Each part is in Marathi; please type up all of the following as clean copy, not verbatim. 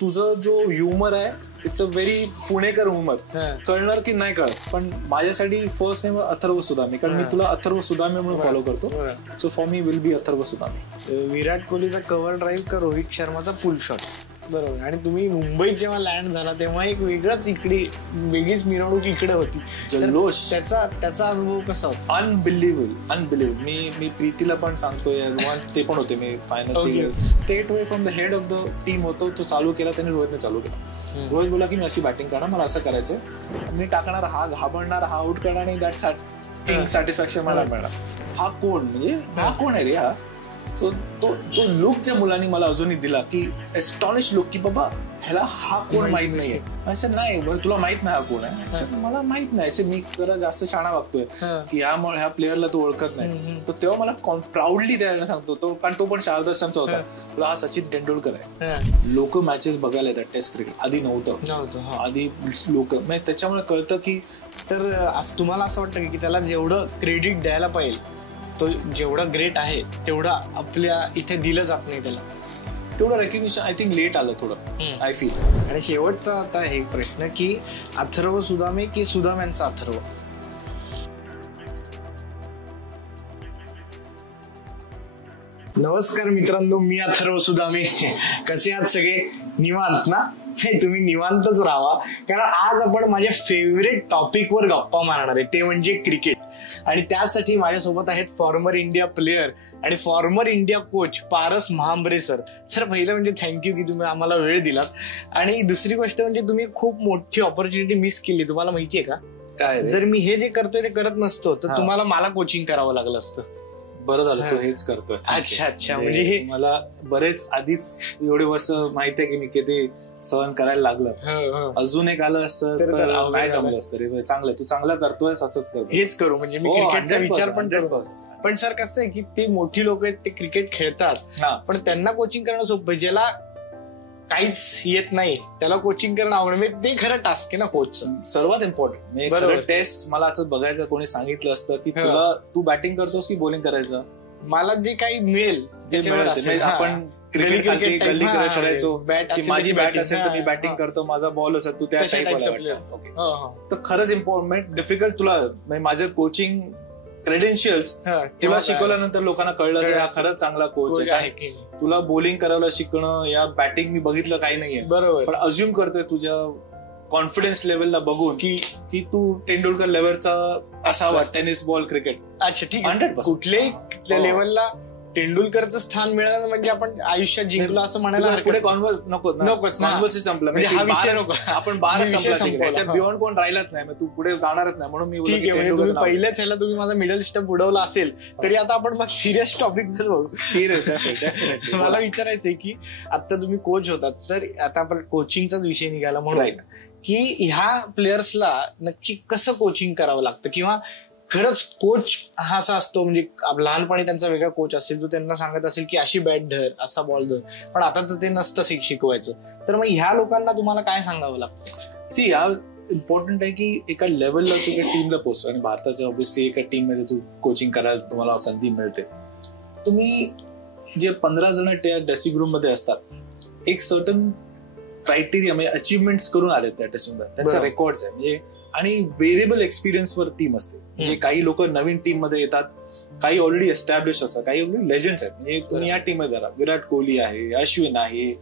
तुझं जो ह्युमर आहे it's a very Punekar humour. कळणार की नाही कळत, पण माझ्यासाठी फर्स्ट नेम अथर्व सुदामे, कारण मी तुला अथर्व सुदामे म्हणून फॉलो करतो. So for me will be Atharva Sudame. Virat कोहलीचा कव्हर ड्राईव्ह का रोहित शर्माचा पुल शॉट. बरोबर. आणि तुम्ही मुंबईत जेव्हा लँड झाला तेव्हा एक वेगळंच इकडे वेगळीच मिरवणूक इकडे होती. जल्लोष. त्याचा अनुभव कसा होता? अनबिलिव्हेबल. मी प्रीतीला पण सांगतोय, ते पण होते. मी final straight way from the head of the team होतो, तो चालू केला त्याने, रोहितने चालू केला. रोहित बोला की मी अशी बॅटिंग करणार, मला असं करायचंय, मी टाकणार, हा घाबरणार, हा आउट करणार, आणि दॅट सॅटिस्फॅक्शन मला मिळणार. हा कोण म्हणजे हा कोण आहे रे हा. सो तो लुक ज्या मुलांनी मला अजूनही दिला की एस्टॉनिश लुक, की बाबा ह्याला हा कोण माहित नाहीये. असं नाही, बरं तुला माहित नाही हा कोण आहे, मला माहित नाही. मी जरा जास्त शाणा वागतोय की ह्या प्लेअरला तो ओळखत नाही. तर तेव्हा मला प्राऊडली त्याला सांगतो तो, कारण तो पण शारदाश्रमचा होता, तुला हा सचिन तेंडुलकर आहे. लोक मॅचेस बघायला येतात टेस्ट क्रिकेट, आधी नव्हतं. आधी लोक म्हणजे त्याच्यामुळे कळतं की. तर तुम्हाला असं वाटतं की त्याला जेवढं क्रेडिट द्यायला पाहिजे, तो जेवढा ग्रेट आहे तेवढा आपल्या इथे दिलं जात नाही त्याला, तेवढं रेकग्निशन आय थिंक लेट आलं थोडं, आय फील. आणि शेवटचा आता एक प्रश्न की अथर्व सुदामे की सुदाम्यांचा अथर्व? नमस्कार मित्रांनो, मी अथर्व सुदामे. कसे आहात सगळे? निवांत ना? तुम्ही निवांतच राहा, कारण आज आपण माझ्या फेवरेट टॉपिकवर गप्पा मारणार आहे, ते म्हणजे क्रिकेट. आणि त्यासाठी माझ्यासोबत आहेत फॉर्मर इंडिया प्लेयर आणि former India coach Paras Mhambrey sir. Sir, पहिलं म्हणजे थँक्यू की तुम्ही आम्हाला वेळ दिलात. आणि दुसरी गोष्ट म्हणजे तुम्ही खूप मोठी ऑपॉर्च्युनिटी मिस केली. तुम्हाला माहितीये का, काय जर मी हे जे करतोय ते करत नसतो तर तुम्हाला मला कोचिंग करावं लागलं असतं. बरं झालं तो हेच करतोय. अच्छा. म्हणजे हे मला बरेच आधीच एवढे वर्ष माहिती आहे की मी किती सहन करायला लागलं. अजून एक आलं असतं तर नाही जमलं असतं रे. चांगलं, तू चांगलं करतोय, असंच कर, हेच करू. म्हणजे मी क्रिकेटचा विचार पण करतो. पण सर कसं आहे की ते मोठी लोक आहेत, ते क्रिकेट खेळतात, पण त्यांना कोचिंग करणं सोपं. ज्याला काहीच येत नाही त्याला कोचिंग करणं आवडतं. ते खरं टास्क आहे ना कोच. सर्वात इम्पॉर्टंट टेस्ट. मला असं बघायचं, कोणी सांगितलं असतं की तुला तू बॅटिंग करतोस की बॉलिंग करायचं, मला जे काही मिळेल आपण क्रिकेट गल्ली क्रिकेट खेळायचो, माझी बॅट असेल तर मी बॅटिंग करतो, माझा बॉल असेल तू त्या टाईप. तर खरंच इम्पॉर्टंट डिफिकल्ट. तुला माझं कोचिंग क्रेडेन्शियल्स तुला शिकवल्यानंतर लोकांना कळलं की हा खरंच चांगला कोच आहे. तुला बॉलिंग करायला शिकणं, या बॅटिंग मी बघितलं काही नाहीये, बरोबर, पण अज्युम करतोय तुझ्या कॉन्फिडन्स लेवलला बघून की तू तेंडुलकर लेवलचा असावा टेनिस बॉल क्रिकेट. अच्छा, ठीक आहे. कुठल्याही लेवलला तेंडुलकरचं स्थान मिळालं म्हणजे आपण आयुष्यात जिंकलो असं म्हणायला पुढे नकोच. संपलं म्हणजे हा विषय नको. आपण 12 संपला, बियॉन्ड कोण राहिलाच नाही, तू पुढे जाणारच नाही. म्हणून मी ठीक आहे, तुम्ही पहिल्याच ह्याला तुम्ही माझा मिडल स्टेप उडवला असेल तरी आता आपण मग सिरियस टॉपिक सिरियस. मला विचारायचंय की आता तुम्ही कोच होतात, तर आता आपण कोचिंगचाच विषय निघाला म्हणून की ह्या प्लेयर्सला नक्की कसं कोचिंग करावं लागतं, किंवा खरंच कोच हा असा असतो म्हणजे लहानपणी त्यांचा वेगळा कोच असेल, तो त्यांना सांगत असेल की अशी बॅट धर, असा बॉल धर, पण आता तर ते नसतं शिकवायचं. तर मग ह्या लोकांना तुम्हाला काय सांगावं लागतं? सी, या इम्पॉर्टंट आहे की एका लेवलला तुम्ही टीमला पोहोचतो. आणि भारताच्या ऑब्व्हियसली एका टीम मध्ये तू कोचिंग करायला तुम्हाला संधी मिळते. तुम्ही जे 15 जण त्या ड्रेसिंग रूम मध्ये असतात, एक सर्टन क्रायटेरिया म्हणजे अचिव्हमेंट्स करून आले त्या ड्रेसिंग रूम, त्यांचे रेकॉर्ड्स आहे म्हणजे, आणि व्हेरिएबल एक्सपिरियन्सवर टीम असते. म्हणजे काही लोक नवीन टीम मध्ये येतात, काही ऑलरेडी एस्टॅब्लिश असतात, काही ऑलरेडी लेजंड्स आहेत. म्हणजे तुम्ही या टीम मध्ये जरा विराट कोहली आहे, अश्विन आहे,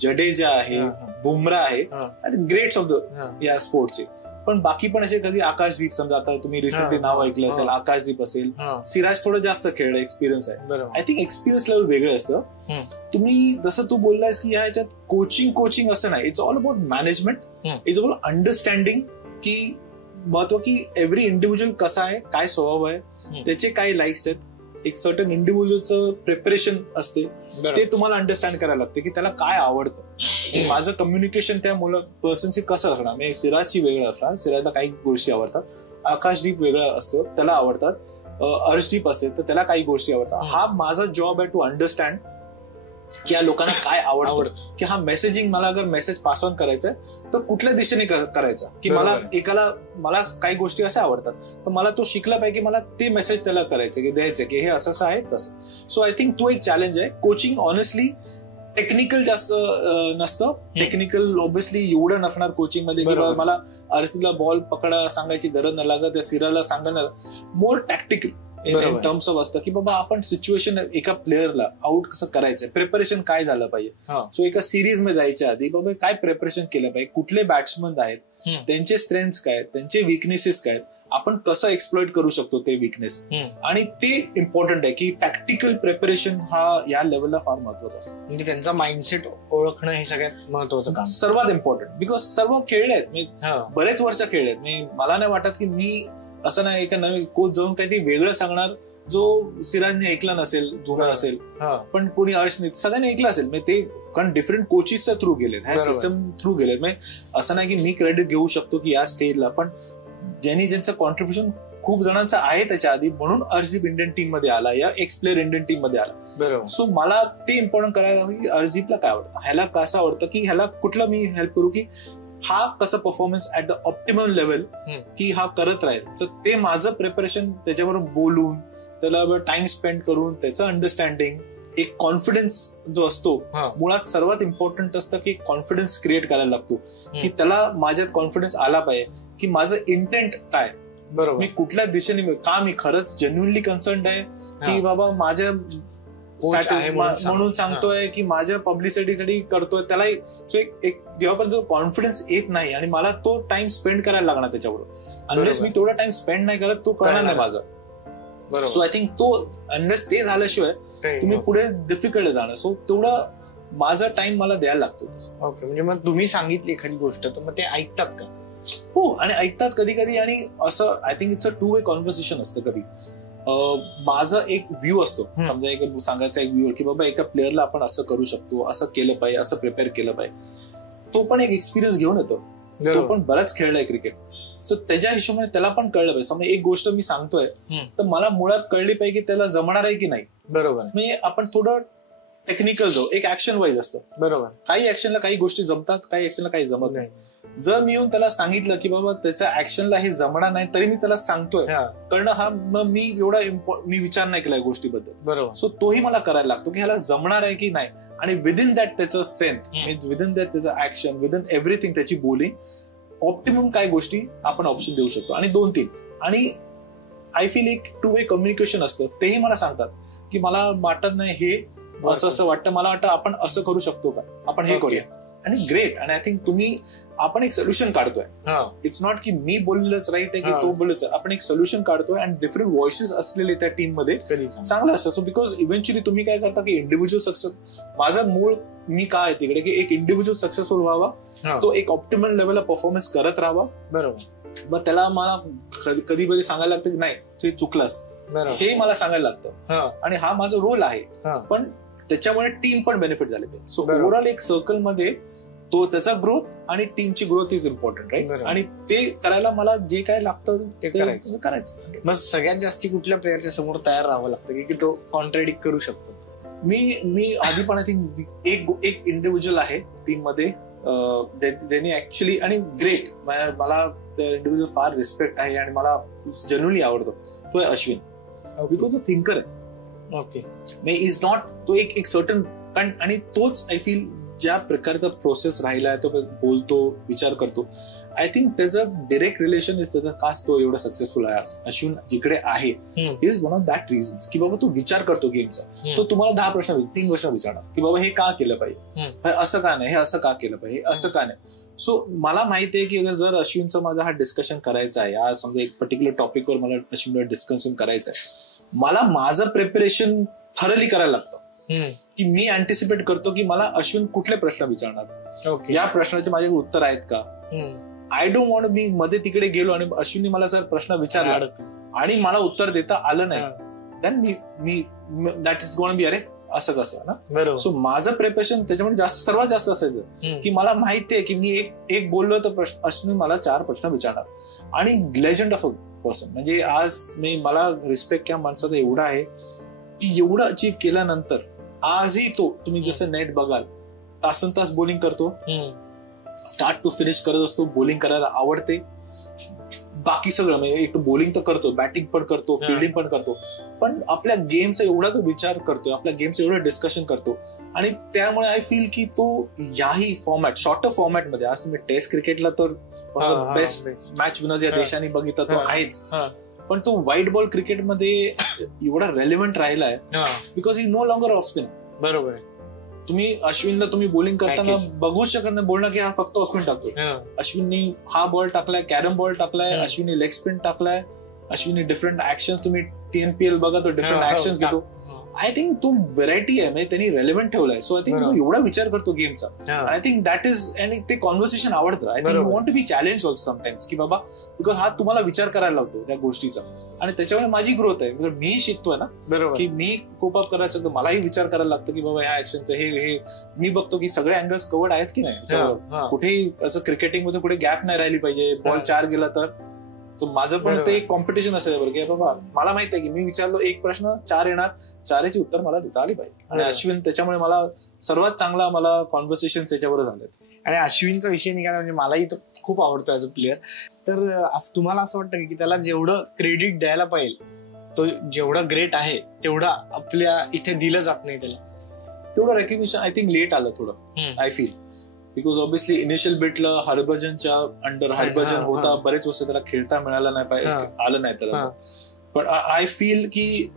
जडेजा आहे, बुमराह आहे, आणि ग्रेट्स ऑफ द या स्पोर्टचे. पण बाकी पण असे कधी आकाशदीप, समजा आता तुम्ही रिसेंटली नाव ऐकलं असेल, आकाशदीप असेल, सिराज थोडं जास्त खेळलं, एक्सपिरियन्स आहे. आय थिंक एक्सपिरियन्स लेवल वेगळं असतं. तुम्ही जसं तू बोललायस की ह्याच्यात कोचिंग असं नाही, it's all about management, it's about understanding की महत्व की एव्हरी इंडिव्हिज्युअल कसा आहे, काय स्वभाव आहे, त्याचे काय लाईक्स आहेत. एक सर्टन इंडिव्हिज्युअलचं प्रिपरेशन असते, ते तुम्हाला अंडरस्टँड करायला लागते की त्याला काय आवडतं. माझं कम्युनिकेशन त्या पर्सनशी कसं असणार, म्हणजे सिराजची वेगळं असणार, सिराजला काही गोष्टी आवडतात, आकाशदीप वेगळं असतो त्याला आवडतात, अर्शदीप असेल तर त्याला काही गोष्टी आवडतात. हा माझा जॉब आहे टू अंडरस्टँड की या लोकांना काय आवडतं, की हा मेसेजिंग मला अगर मेसेज पास ऑन करायचा आहे तर कुठल्या दिशेने करायचा, की मला काही गोष्टी अशा आवडतात तर मला तो शिकला पाहिजे की मला ते मेसेज त्याला करायचं की द्यायचं की हे असं आहे तसं. सो आय थिंक तो एक चॅलेंज आहे. कोचिंग ऑनेस्टली टेक्निकल जास्त नसतं. टेक्निकल ऑब्व्हियसली एवढं नसणार कोचिंग मध्ये की मला आरसीबीला बॉल पकडा सांगायची गरज नाही लागत, त्या सिराला सांगणार. मोर टॅक्टिकल इन टर्म्स ऑफ असतं की बाबा आपण सिच्युएशन एका प्लेअरला आउट कसं करायचंय, प्रिपरेशन काय झालं पाहिजे. सो एका सिरीज मध्ये जायच्या आधी बाबा काय प्रिपरेशन केलं पाहिजे, कुठले बॅट्समन आहेत, त्यांचे स्ट्रेंथ्स काय, त्यांचे विकनेसेस काय, आपण कसं एक्सप्लॉइट करू शकतो ते विकनेस. आणि ते इम्पॉर्टंट आहे की टॅक्टिकल प्रिपरेशन हा या लेवलला फार महत्वाचा असतो. म्हणजे त्यांचा माइंडसेट ओळखणं हे सगळ्यात महत्वाचं काम, सर्वात इम्पॉर्टंट. बिकॉज सर्व खेळले आहेत, मी बरेच वर्ष खेळले आहेत. मला नाही वाटत की मी असं नाही एका नवीन कोच जाऊन काही वेगळं सांगणार जो सिराजने ऐकला नसेल, जुना असेल, पण कोणी अर्शनीत सगळ्यांनी ऐकलं असेल. ते कारण डिफरंट कोचेसच्या थ्रू गेलेत, ह्या सिस्टम थ्रू गेलेत. असं नाही की मी क्रेडिट घेऊ शकतो की या स्टेजला, पण ज्यांचं कॉन्ट्रीब्युशन खूप जणांचं आहे त्याच्या आधी, म्हणून अर्शदीप इंडियन टीम मध्ये आला या एक्स प्लेअर इंडियन टीम मध्ये आला. सो मला ते इम्पॉर्टंट करायला की अर्शदीपला काय आवडतं, ह्याला कसं आवडतं, की ह्याला कुठलं मी हेल्प करू की हा कसं performance at the optimum level की हा करत राहील. तर ते माझं प्रिपरेशन त्याच्याबरोबर बोलून, त्याला टाइम स्पेंड करून, त्याचं अंडरस्टँडिंग, एक कॉन्फिडन्स जो असतो, मुळात सर्वात इम्पॉर्टंट असतं की कॉन्फिडन्स क्रिएट करायला लागतो की त्याला माझ्यात कॉन्फिडन्स आला पाहिजे की माझं इंटेंट काय, मी कुठल्या दिशेने, का मी खरंच जेन्युइनली कन्सर्न्ड आहे की बाबा माझ्या म्हणून सांगतोय की माझ्या पब्लिसिटीसाठी करतोय. त्याला जेव्हापर्यंत कॉन्फिडन्स येत नाही आणि मला तो टाइम स्पेंड करायला लागणार त्याच्यावर, अनलेस मी तेवढा टाइम स्पेंड नाही करत, तो करणार नाही माझा. सो आय थिंक तो अनलेस ते झाल्याशिवाय तुम्ही पुढे डिफिकल्ट जाणार. सो तेवढं माझा टाइम मला द्यायला लागतो. ओके, म्हणजे मग तुम्ही सांगितली एखादी गोष्ट तर मग ते ऐकतात का? हो, आणि ऐकतात कधी कधी. आणि असं I think it's a two way conversation असतं. कधी माझा एक व्ह्यू असतो, समजा एक सांगायचा एक व्ह्यू की बाबा एका प्लेअरला आपण असं करू शकतो, असं केलं पाहिजे, असं प्रिपेअर केलं पाहिजे. तो पण एक एक्सपिरियन्स घेऊन येतो, तो पण बराच खेळलाय क्रिकेट. सो त्याच्या हिशोबाने त्याला पण कळलं पाहिजे. समजा एक गोष्ट मी सांगतोय तर मला मुळात कळली पाहिजे की त्याला जमणार आहे की नाही. बरोबर. म्हणजे आपण थोडं टेक्निकल जाऊ, एक ऍक्शन वाईज असतं. बरोबर. काही ऍक्शनला काही गोष्टी जमतात, काही ऍक्शनला काही जमत नाही. जर मी येऊन त्याला सांगितलं की बाबा त्याच्या ऍक्शनला हे जमणार नाही, तरी मी त्याला सांगतोय, कारण हा मी एवढा मी विचार नाही केला या गोष्टीबद्दल. बरोबर. सो तोही मला करायला लागतो की ह्याला जमणार आहे की नाही. आणि विदिन दॅट त्याचं स्ट्रेंथ, विदिन दॅट त्याचं ऍक्शन, विदिन एव्हरीथिंग, त्याची बोलिंग, ऑप्टिमम काय गोष्टी आपण ऑप्शन देऊ शकतो. आणि 2-3 आणि आय फील एक टू वे कम्युनिकेशन असतं. तेही मला सांगतात की मला वाटत नाही हे असं असं वाटतं, मला वाटतं आपण असं करू शकतो का, आपण हे करूया. आणि ग्रेट. आणि आय थिंक आपण एक सोल्युशन काढतोय. इट्स नॉट की मी बोललेलंच राईट आहे की तो बोललेच, आपण एक सोल्युशन काढतोय. आणि डिफरंट व्हॉइसेस असलेले त्या टीम मध्ये चांगलं असतं. सो बिकॉज इव्हेंच्युअली तुम्ही काय करता की इंडिव्हिज्युअल सक्सेस, माझा मूळ मी काय आहे तिकडे की एक इंडिव्हिज्युअल सक्सेसफुल व्हावा, तो एक ऑप्टिमल लेवलला परफॉर्मन्स करत राहावा. बरोबर. मग त्याला मला कधी कधी सांगायला लागतं की नाही तू चुकलास, हे मला सांगायला लागतं. आणि हा माझा रोल आहे. पण त्याच्यामुळे टीम पण बेनिफिट झाले पाहिजे. सो ओव्हरऑल एक सर्कल मध्ये तो त्याचा ग्रोथ आणि टीमची ग्रोथ इज इम्पॉर्टंट, राईट. आणि ते करायला मला जे काय लागतं ते करायचं. मग सगळ्यात जास्ती कुठल्या प्लेअरच्या समोर तयार राहावं लागतं की तो कॉन्ट्रॅडिक्ट करू शकतो? मी आधी पण आय थिंक एक इंडिव्हिज्युअल आहे टीम मध्ये त्यांनी ऍक्च्युली, आणि ग्रेट, मला त्या इंडिव्हिज्युअल फार रिस्पेक्ट आहे आणि मला जेन्युइनली आवडतो, तो आहे अश्विन. बिकॉज तो थिंकर आहे. ओके. इज नॉट तो एक सर्टन, आणि तोच आय फील ज्या प्रकारचा प्रोसेस राहिलाय, तो बोलतो, विचार करतो. आय थिंक त्याचं डिरेक्ट रिलेशन इज त्याचा काच तो एवढा सक्सेसफुल आहे अश्विन जिकडे आहे. Is one of that reasons की बाबा तो विचार करतो गेमचा. तो तुम्हाला 10 प्रश्न 3 प्रश्न विचारणार की बाबा हे का केलं पाहिजे, असं का नाही, हे असं का केलं पाहिजे, असं का नाही. सो मला माहिती आहे की जर अश्विनचा माझा हा डिस्कशन करायचा आहे, आज समजा एक पर्टिक्युलर टॉपिकवर मला अश्विनवर डिस्कशन करायचं आहे, मला माझं प्रिपरेशन थरली करायला लागतं की मी अँटिसिपेट करतो की मला अश्विन कुठले प्रश्न विचारणार, या प्रश्नाचे माझे उत्तर आहेत का. आय डोंट वॉन्ट मी मध्ये तिकडे गेलो आणि अश्विनने मला जर प्रश्न विचारला आणि मला उत्तर देता आलं नाही, than me that is gonna be अरे असं कसं ना. सो माझं प्रिपरेशन त्याच्यामुळे सर्वात जास्त असायचं की मला माहिती आहे की मी एक बोललो तर अश्विन मला 4 प्रश्न विचारणार. आणि लेजंड ऑफ अ पर्सन, म्हणजे आज मला रिस्पेक्ट या माणसाचा एवढा आहे की एवढं अचीव्ह केल्यानंतर आजही तो, तुम्ही जसं नेट बघाल, तासन तास बोलिंग करतो, स्टार्ट टू फिनिश करत असतो, बोलिंग करायला आवडते, बाकी सगळं म्हणजे एक तर बोलिंग तर करतो, बॅटिंग पण करतो, फिल्डिंग पण करतो, पण आपल्या गेमचा एवढा तो विचार करतो, आपल्या गेमचं एवढं डिस्कशन करतो आणि त्यामुळे आय फील की तो याही फॉर्मॅट शॉर्टर फॉर्मॅटमध्ये, आज तुम्ही टेस्ट क्रिकेटला तर बेस्ट मॅच विनर्स या देशाने बघितला तो आहेच, पण तो व्हाईट बॉल क्रिकेटमध्ये एवढा रेलिव्हंट राहिलाय because he no longer of spinner. बरोबर आहे. तुम्ही अश्विनला तुम्ही बॉलिंग करताना बघूच शकत नाही बोलणं की हा फक्त ऑफ स्पिन टाकतोय. अश्विननी हा बॉल टाकलाय, कॅरम बॉल टाकलाय, अश्विननी लेग स्पिन टाकलाय, अश्विननी डिफरंट ऍक्शन, तुम्ही TNPL बघा तो डिफरंट ऍक्शन घेतो. आय थिंक तो व्हरायटी आहे, म्हणजे त्यांनी रेलेव्हंट ठेवलाय. सो आय थिंक तो एवढा विचार करतो गेमचा. आय थिंक दॅट इज, आणि ते कॉन्व्हर्सेशन आवडतं. I think you want to be challenge also sometimes की बाबा, बिकॉज हा तुम्हाला विचार करायला लावतो त्या गोष्टीचा, आणि त्याच्यामुळे माझी ग्रोथ आहे. मी शिकतोय ना की मी कोप अप करायचं, तर मलाही विचार करायला लागतं की बाबा ह्या ऍक्शनचं हे मी बघतो की सगळे अँगल्स कव्हर्ड आहेत की नाही, कुठेही असं क्रिकेटिंग मध्ये कुठे गॅप नाही राहिली पाहिजे. बॉल 4 गेला तर माझं पण ते एक कॉम्पिटिशन असेल बरं की बाबा मला माहित आहे की मी विचारलो एक प्रश्न 4 येणार, 4ची उत्तर मला देता आली पाहिजे. आणि अश्विन त्याच्यामुळे मला सर्वात चांगला मला कॉन्व्हर्सेशन त्याच्यावर झाले. आणि अश्विनचा विषय निघाला म्हणजे मलाही तो खूप आवडतो ऍज अ प्लेअर. तर तुम्हाला असं वाटतं की त्याला जेवढं क्रेडिट द्यायला पाहिजे, तो जेवढा ग्रेट आहे तेवढा आपल्या इथे दिलं जात नाही त्याला, तेवढं रेकग्निशन आय थिंक लेट आलं थोडं. I feel because obviously initial बिटला हरभजनच्या अंडर हरभजन होता, बरेच वर्ष त्याला खेळता मिळाला नाही पाहिजे, आलं नाही त्याला. पण आय फील की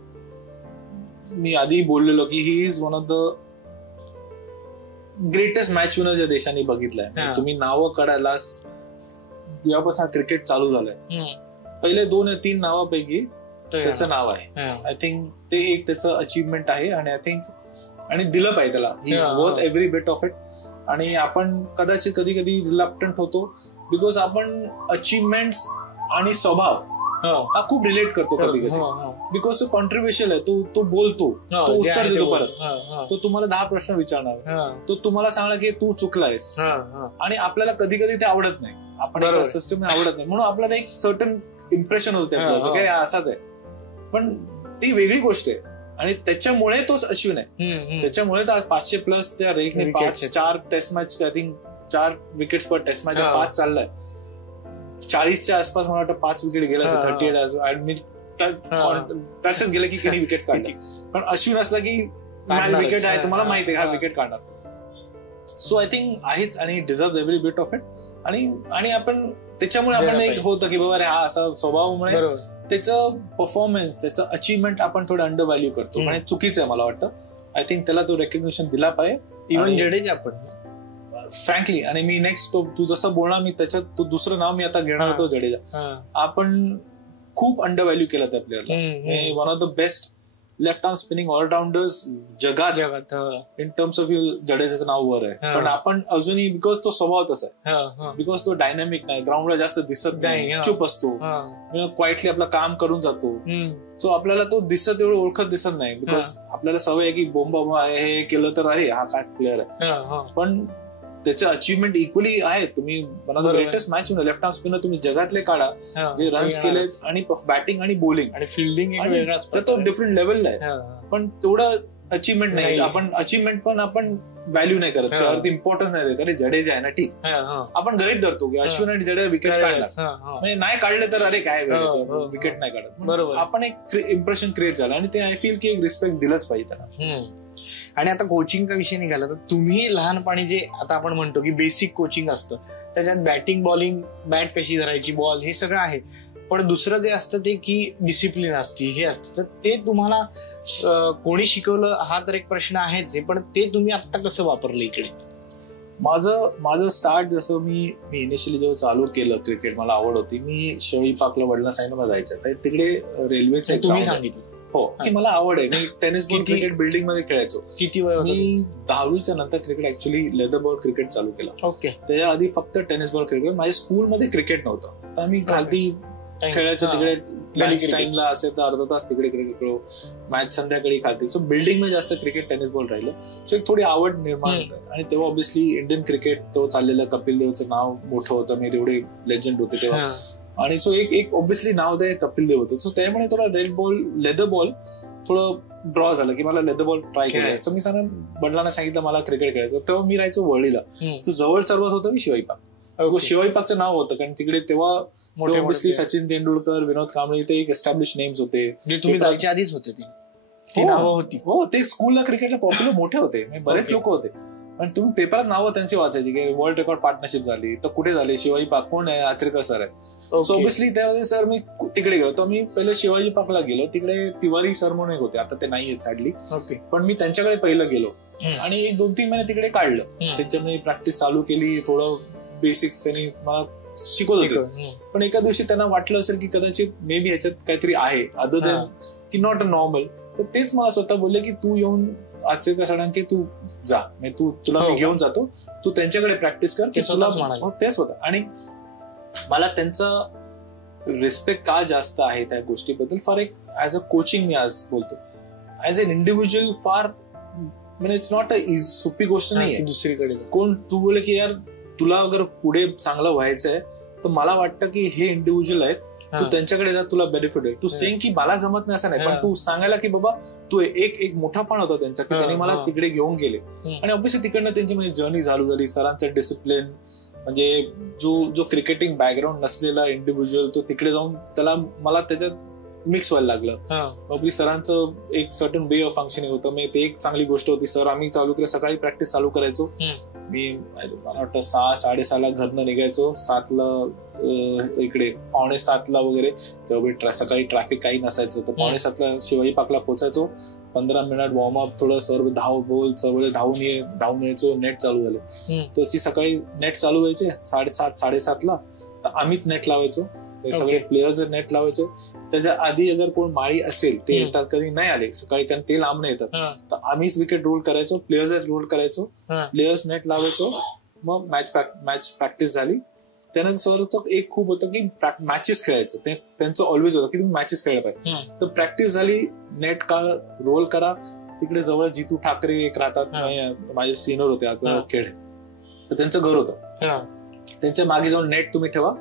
मी आधी बोललेलो की he is one of the greatest match winner ज्या देशाने बघितलाय. तुम्ही नावं काढायला जेव्हापासून क्रिकेट चालू झालंय, पहिले 2-3 नावापैकी त्याचं नाव आहे. आय थिंक ते एक त्याचं अचीवमेंट आहे, आणि आय थिंक आणि दिलं पाहिजे त्याला. He is worth every bit of it. आणि आपण कदाचित कधी कधी रिलक्टंट होतो बिकॉज आपण अचीवमेंट्स आणि स्वभाव हा खूप रिलेट करतो कधी कधी, बिकॉज तो कॉन्ट्रीब्युशन आहे. तो बोलतो, तो उत्तर देतो परत, तो तुम्हाला 10 प्रश्न विचारणार, तो तुम्हाला सांगणार की तू चुकलायस, आणि आपल्याला कधी कधी ते आवडत नाही, आपण सिस्टम आवडत नाही, म्हणून आपल्याला एक सर्टन इम्प्रेशन होते आपल्याला काय असाच आहे. पण ती वेगळी गोष्ट आहे, आणि त्याच्यामुळे तोच अश्विन आहे. त्याच्यामुळे तर 500+ त्या रेटने 4 test match, I think 4 wickets per test match 5 चाललाय. 40च्या आसपास मला वाटतं 5 विकेट गेला, 38 टचच गेले की किती विकेट काढली. पण अश्विन असला की विकेट आहे, तुम्हाला माहिती आहे हा विकेट काढणार. सो आय थिंक आहेच, आणि deserve every bit of it. आणि आपण त्याच्यामुळे आपण एक होतं की बाबा हा असा स्वभावामुळे त्याचं परफॉर्मन्स, त्याचं अचीवमेंट आपण थोडं अंडर व्हॅल्यू करतो, आणि चुकीचं आहे मला वाटतं. आय थिंक त्याला तो रेकग्निशन दिला पाहिजे. इव्हन जडेजा आपण फ्रँकली, आणि मी नेक्स्ट तू जसं बोलणार, मी त्याच्यात दुसरं नाव मी आता घेणार होतो जडेजा. आपण खूप अंडर व्हॅल्यू केलं त्या प्लेअरला. One of the best left arm spinning allrounders जगात इन टर्म्स ऑफ जडेजाचं नाव वर आहे. पण आपण अजूनही, बिकॉज तो स्वभाव तसा आहे, बिकॉज तो डायनामिक नाही, ग्राउंडला जास्त दिसत नाही, चूप असतो, क्वाइटली आपलं काम करून जातो. सो आपल्याला तो दिसत एवढं ओळखत दिसत नाही, बिकॉज आपल्याला सवय आहे की बोंब हे केलं तर अरे हा काय प्लेअर आहे. पण त्याचे अचीवमेंट इक्वली आहे. तुम्ही one of the greatest match left arm spinner तुम्ही जगातले काढा, जे रन्स केले, आणि बॅटिंग आणि बॉलिंग आणि फिल्डिंग तर तो डिफरंट लेवलला आहे. पण तेवढं अचीवमेंट नाही. आपण अचीवमेंट पण आपण व्हॅल्यू नाही करत, त्यावरती इम्पॉर्टन्स नाही देत. अरे जडेजा आहे ना, ठीक, आपण गरीब धरतो की अश्विन आणि जडेजा विकेट काढला, म्हणजे नाही काढले तर अरे काय विकेट नाही काढत. आपण एक इम्प्रेशन क्रिएट झालं, आणि ते आय फील की एक रिस्पेक्ट दिलंच पाहिजे त्याला. आणि आता कोचिंगचा विषय निघाला तर तुम्ही लहानपणी जे आता आपण म्हणतो की बेसिक कोचिंग असतं, त्याच्यात बॅटिंग, बॉलिंग, बॅट कशी धरायची, बॉल, हे सगळं आहे. पण दुसरं जे असतं ते की डिसिप्लिन असते, हे असतं, तर ते तुम्हाला कोणी शिकवलं हा तर एक प्रश्न आहेच, पण ते तुम्ही आता कसं वापरलं इकडे? माझं स्टार्ट जसं मी इनिशियली जेव्हा चालू केलं क्रिकेट, मला आवड होती, मी शिवाजी पार्कला वडिलांना सांगितलं मला जायचं, तर तिकडे रेल्वेचं तुम्ही सांगितलं हो की मला आवड आहे. मी टेनिस बॉल क्रिकेट बिल्डिंग मध्ये खेळायचो. किती वय? मी 10वीच्या नंतर cricket actually leather ball cricket चालू केलं. ओके. त्याच्या आधी फक्त टेनिस बॉल क्रिकेट. माझ्या स्कूलमध्ये क्रिकेट नव्हतं, तर आम्ही खालती खेळायचं, तिकडे लंच टाइमला असेल तर अर्धा तास तिकडे क्रिकेट खेळू, मॅच संध्याकाळी खालती. सो बिल्डिंग मध्ये जास्त क्रिकेट टेनिस बॉल राहिलं. सो एक थोडी आवड निर्माण होते. आणि तेव्हा ऑब्व्हियसली इंडियन क्रिकेट तो चाललेलं, कपिल देवचं नाव मोठं होतं, मी तेवढे लेजंड होते तेव्हा, आणि सो एक ऑब्व्हियसली नाव ते कपिल देव होतं. सो त्यामुळे थोडा लेदर बॉल थोडं ड्रॉ झालं की मला लेदर बॉल ट्राय करायचं. मी वडिलांना सांगितलं मला क्रिकेट खेळायचं. तेव्हा मी राहायचो वळीला, जवळ सर्वात होतं की शिवाजी पार्क. शिवाजी पार्कचं नाव होतं कारण तिकडे तेव्हा ऑब्व्हियसली सचिन तेंडुलकर, विनोद कांबळे, ते एक एस्टॅब्लिश नेम्स होते. तुम्ही जायच्या आधीच होते ते? ती नावं होती. हो, ते स्कूलला क्रिकेटला पॉप्युलर मोठे होते, बरेच लोक होते. पण तुम्ही पेपरात नावं त्यांची वाचायची की वर्ल्ड रेकॉर्ड पार्टनरशिप झाली, तर कुठे झाली, शिवाजी पार्क कोण आहे, आचरेकर सर आहे. सो ऑब्विसली त्यावेळी सर मी तिकडे गेलो, तर मी पहिले शिवाजी पार्कला गेलो. तिकडे तिवारी सर म्हणून एक होते, आता ते नाहीये सॅडली, पण मी त्यांच्याकडे पहिलं गेलो आणि 1-2-3 महिने तिकडे काढलं. त्यांच्यामध्ये प्रॅक्टिस चालू केली, थोडं बेसिक्स त्यांनी मला शिकवत होते. पण एका दिवशी त्यांना वाटलं असेल की कदाचित मे बी ह्याच्यात काहीतरी आहे अदर दॅन की नॉट अ नॉर्मल. तर तेच मला स्वतः बोलले की तू येऊन आजच्या सणांकी तू जा, तुला मी घेऊन जातो, तू त्यांच्याकडे प्रॅक्टिस कर. तेच होतं. आणि मला त्यांचा रिस्पेक्ट का जास्त आहे त्या गोष्टीबद्दल, फार एक ऍज अ कोचिंग मी आज बोलतो, ऍज अन इंडिव्हिज्युअल फार म्हणजे इट्स नॉट अ सोपी गोष्ट नाहीये. दुसरीकडे कोण तू बोले की यार तुला अगर पुढे चांगलं व्हायचंय तर मला वाटतं की हे इंडिव्हिज्युअल आहेत, तू त्यांच्याकडे जा, तुला बेनिफिट आहे. तू सेंग की मला जमत नाही असं नाही, पण तू सांगायला की बाबा तू एक मोठा पण होता त्यांचा की त्यांनी मला तिकडे घेऊन गेले. आणि ऑब्व्हियसली तिकडनं त्यांची म्हणजे जर्नी चालू झाली. सरांचं डिसिप्लिन म्हणजे जो क्रिकेटिंग बॅकग्राऊंड नसलेला इंडिव्हिज्युअल तो तिकडे जाऊन मला त्याच्यात मिक्स व्हायला लागलं. आपली सरांचं एक सर्टन वे ऑफ फंक्शनिंग होतं. मी ते एक चांगली गोष्ट होती. सर आम्ही चालू केलं, सकाळी प्रॅक्टिस चालू करायचो. मी मला वाटतं 6-6:30 घरनं निघायचो, 7 इकडे 6:45 वगैरे. तेव्हा सकाळी ट्रॅफिक काही नसायचं, तर 6:45 शिवाजी पार्कला पोहोचायचो. 15 मिनिट वॉर्मअप, थोडं सर्व धावून यायचो. नेट चालू झाले तशी सकाळी नेट चालू व्हायचे 7:30-7:30 तर आम्हीच नेट लावायचो. ते सगळे प्लेयर्स नेट लावायचे. त्याच्या आधी अगर कोण माळी असेल ते येतात, कधी नाही आले सकाळी कारण ते लांब नाही येतात, तर आम्हीच विकेट रोल करायचो, प्लेयर्स रोल करायचो, प्लेयर्स नेट लावायचो. मग मॅच प्रॅक्टिस झाली. त्यानंतर सरचं एक खूप होतं की मॅचेस खेळायचं, ते त्यांचं ऑलवेज होतं की तुम्ही मॅचेस खेळायला पाहिजे. तर प्रॅक्टिस झाली, नेट का रोल करा. तिकडे जवळ जितू ठाकरे एक राहतात, माझे सिनियर होते आता खेळ, तर त्यांचं घर होतं. त्यांच्या मागे जाऊन नेट तुम्ही ठेवा,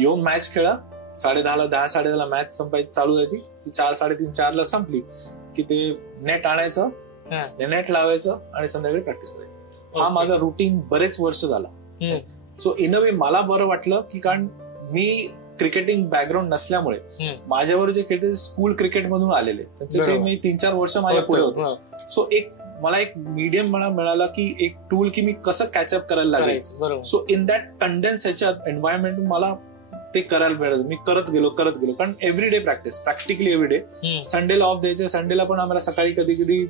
येऊन मॅच खेळा. 10:30 मॅच संपायची चालू व्हायची. 4-3:30 संपली की ते नेट आणायचं, नेट लावायचं आणि संध्याकाळी प्रॅक्टिस करायची. हा माझा रुटीन बरेच वर्ष झाला. सो इन अ वे मला बरं वाटलं की कारण मी क्रिकेटिंग बॅकग्राऊंड नसल्यामुळे माझ्यावर जे खेळते स्कूल क्रिकेट मधून आलेले, त्यांचे ते मी 3-4 वर्ष माझ्या पुढे होते. सो मला एक मीडियम मला मिळाला की एक टूल की मी कसं कॅचअप करायला लागेल. सो इन दॅट कंडेन्स ह्याच्यात एन्व्हायरमेंट मला ते करायला मिळालं. मी करत गेलो कारण एव्हरीडे प्रॅक्टिस, प्रॅक्टिकली एव्हरीडे. संडेला ऑफ द्यायचे, संडेला पण आम्हाला सकाळी कधी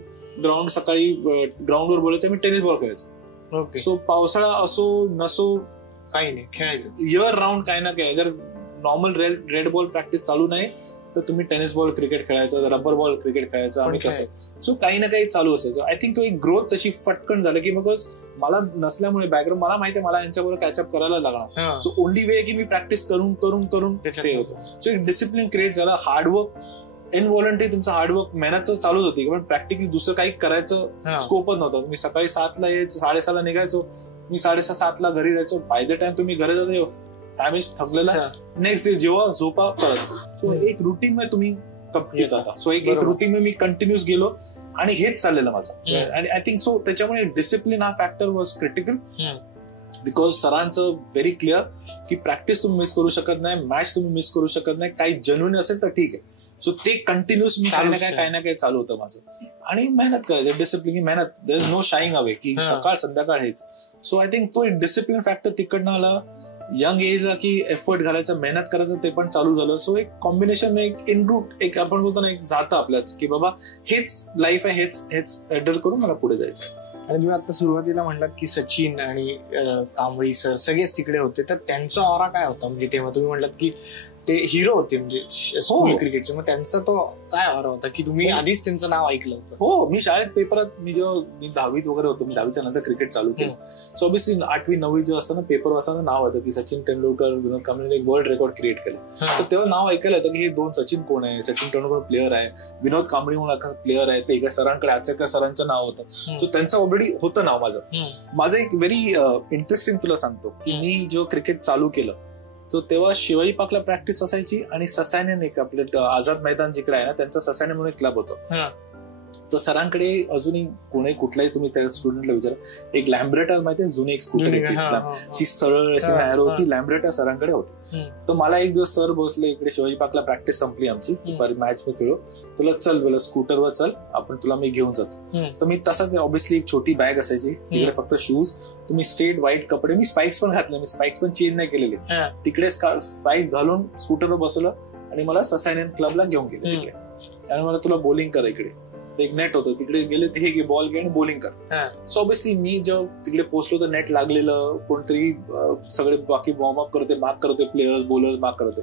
सकाळी ग्राउंडवर बोलायचं, मी टेनिस बॉल खेळायचो. सो पावसाळा असो नसो काही नाही, खेळायचं इयर राऊंड काही ना काही. अगर नॉर्मल रेड बॉल प्रॅक्टिस चालू नाही तर तुम्ही टेनिस बॉल क्रिकेट खेळायचं, रबर बॉल क्रिकेट खेळायचं, आम्ही कसं. सो काही ना काही चालू असायचं. आय थिंक तो एक ग्रोथ तशी फटकन झालं की बिकॉज मला नसल्यामुळे बॅकग्राऊंड मला माहिती आहे मला यांच्याबरोबर कॅचअप करायला लागणार. सो ओनली वे की मी प्रॅक्टिस करून ते होतं. सो एक डिसिप्लिन क्रिएट झाला. हार्डवर्क इनव्हॉलंटरी तुमचं हार्डवर्क मेहनत चालूच होती, पण प्रॅक्टिकली दुसरं काही करायचं स्कोपच नव्हतं. मी सकाळी 7:00 यायचं, 6:30 निघायचो, मी 6:30-7 घरी जायचो. बाय द टाइम तुम्ही घरी जातो फॅमिली थकलेला, नेक्स्ट डे जेव्हा झोपा परत. सो एक रुटीन मध्ये तुम्ही कंप्लीट जाता. सो एक रुटीन मध्ये मी कंटिन्यूस गेलो आणि हेच चाललेलं माझं. आणि आय थिंक सो त्याच्यामुळे डिसिप्लिन हा फॅक्टर वॉज क्रिटिकल बिकॉज सरांचं व्हेरी क्लिअर की प्रॅक्टिस तुम्ही मिस करू शकत नाही, मॅच तुम्ही मिस करू शकत नाही. काही जेन्युइन असेल तर ठीक आहे. सो ते कंटिन्युअस मी काही ना काही चालू होतं माझं. आणि मेहनत करायचं, डिसिप्लिन मेहनत, देयर इज नो शाईंग अवे की सकाळ संध्याकाळ हेच. सो आय थिंक तो एक डिसिप्लिन फॅक्टर तिकडनं आला. यंग एजला की एफर्ट घालायचं, मेहनत करायचं, ते पण चालू झालं. सो एक कॉम्बिनेशन, एक इनरूट, एक आपण बोलतो ना, एक जातं आपल्याच की बाबा हेच लाईफ आहे, हेच हँडल करून मला पुढे जायचं. आणि तुम्ही आता सुरुवातीला म्हणलात की सचिन आणि कांबळी सर सगळेच तिकडे होते, तर त्यांचा ऑरा काय होता? म्हणजे तेव्हा तुम्ही म्हणलात की ते हिरो होते म्हणजे स्कूल क्रिकेटचे, मग त्यांचा तो काय ऑरा होता की तुम्ही आधीच त्यांचं नाव ऐकलं होतं? हो, मी शाळेत पेपरात मी 10वीत वगैरे होतो, मी 10वीच्या नंतर क्रिकेट चालू केलं. सो ऑब्व्हियसली 8वी-9वी जे असताना पेपर वाचताना नाव होतं की सचिन तेंडुलकर, विनोद कांबळीने एक वर्ल्ड रेकॉर्ड क्रिएट केलं. तर तेव्हा नाव ऐकायला येतं की हे 2 सचिन कोण आहे, सचिन तेंडुलकर प्लेअर आहे, विनोद कांबळी म्हणून प्लेअर आहे. ते इकडे सरांकडे आचरेकर सरांचं नाव होतं. सो त्यांचं ऑलरेडी होतं नाव माझं एक व्हेरी इंटरेस्टिंग तुला सांगतो की मी जेव्हा क्रिकेट चालू केलं तो तेव्हा शिवाजी पार्कला प्रॅक्टिस असायची आणि ससायने एक आपलं आझाद मैदान जिकडे आहे ना, त्यांचा ससायने म्हणून एक क्लब होतं. तर सरांकडे अजूनही कुठलाही तुम्ही त्या स्टुडंटला विचारा, एक लॅम्ब्रेटर माहितीये, जुनी एक स्कूटर याची सरळ अशी नॅरो होती, लॅम्ब्रेटर सरांकडे होती. तर मला एक दिवस सर बसले इकडे शिवाजी पार्कला, प्रॅक्टिस संपली आमची, मॅच मी खेळलो, तुला चल बोला स्कूटरवर चल आपण, तुला मी घेऊन जातो. तर मी तसाच ऑब्व्हियसली एक छोटी बॅग असायची तिकडे, फक्त शूज, तुम्ही स्ट्रेट व्हाईट कपडे, मी स्पाइक्स पण घातले, मी स्पाइक्स पण चेंज नाही केलेले, तिकडे स्पाइक्स घालून स्कूटरवर बसवलं आणि मला ससायनियन क्लबला घेऊन गेले तिकडे. आणि मला तुला बॉलिंग करा, इकडे एक नेट होतं, तिकडे गेले, हे घे बॉल घे आणि बॉलिंग कर. सो ऑब्व्हियसली मी जेव्हा तिकडे पोहोचलो तर नेट लागलेलं, कोणतरी सगळे बाकी वॉर्मअप करते, मार्क करते, प्लेयर्स बॉलर्स मार्क करते.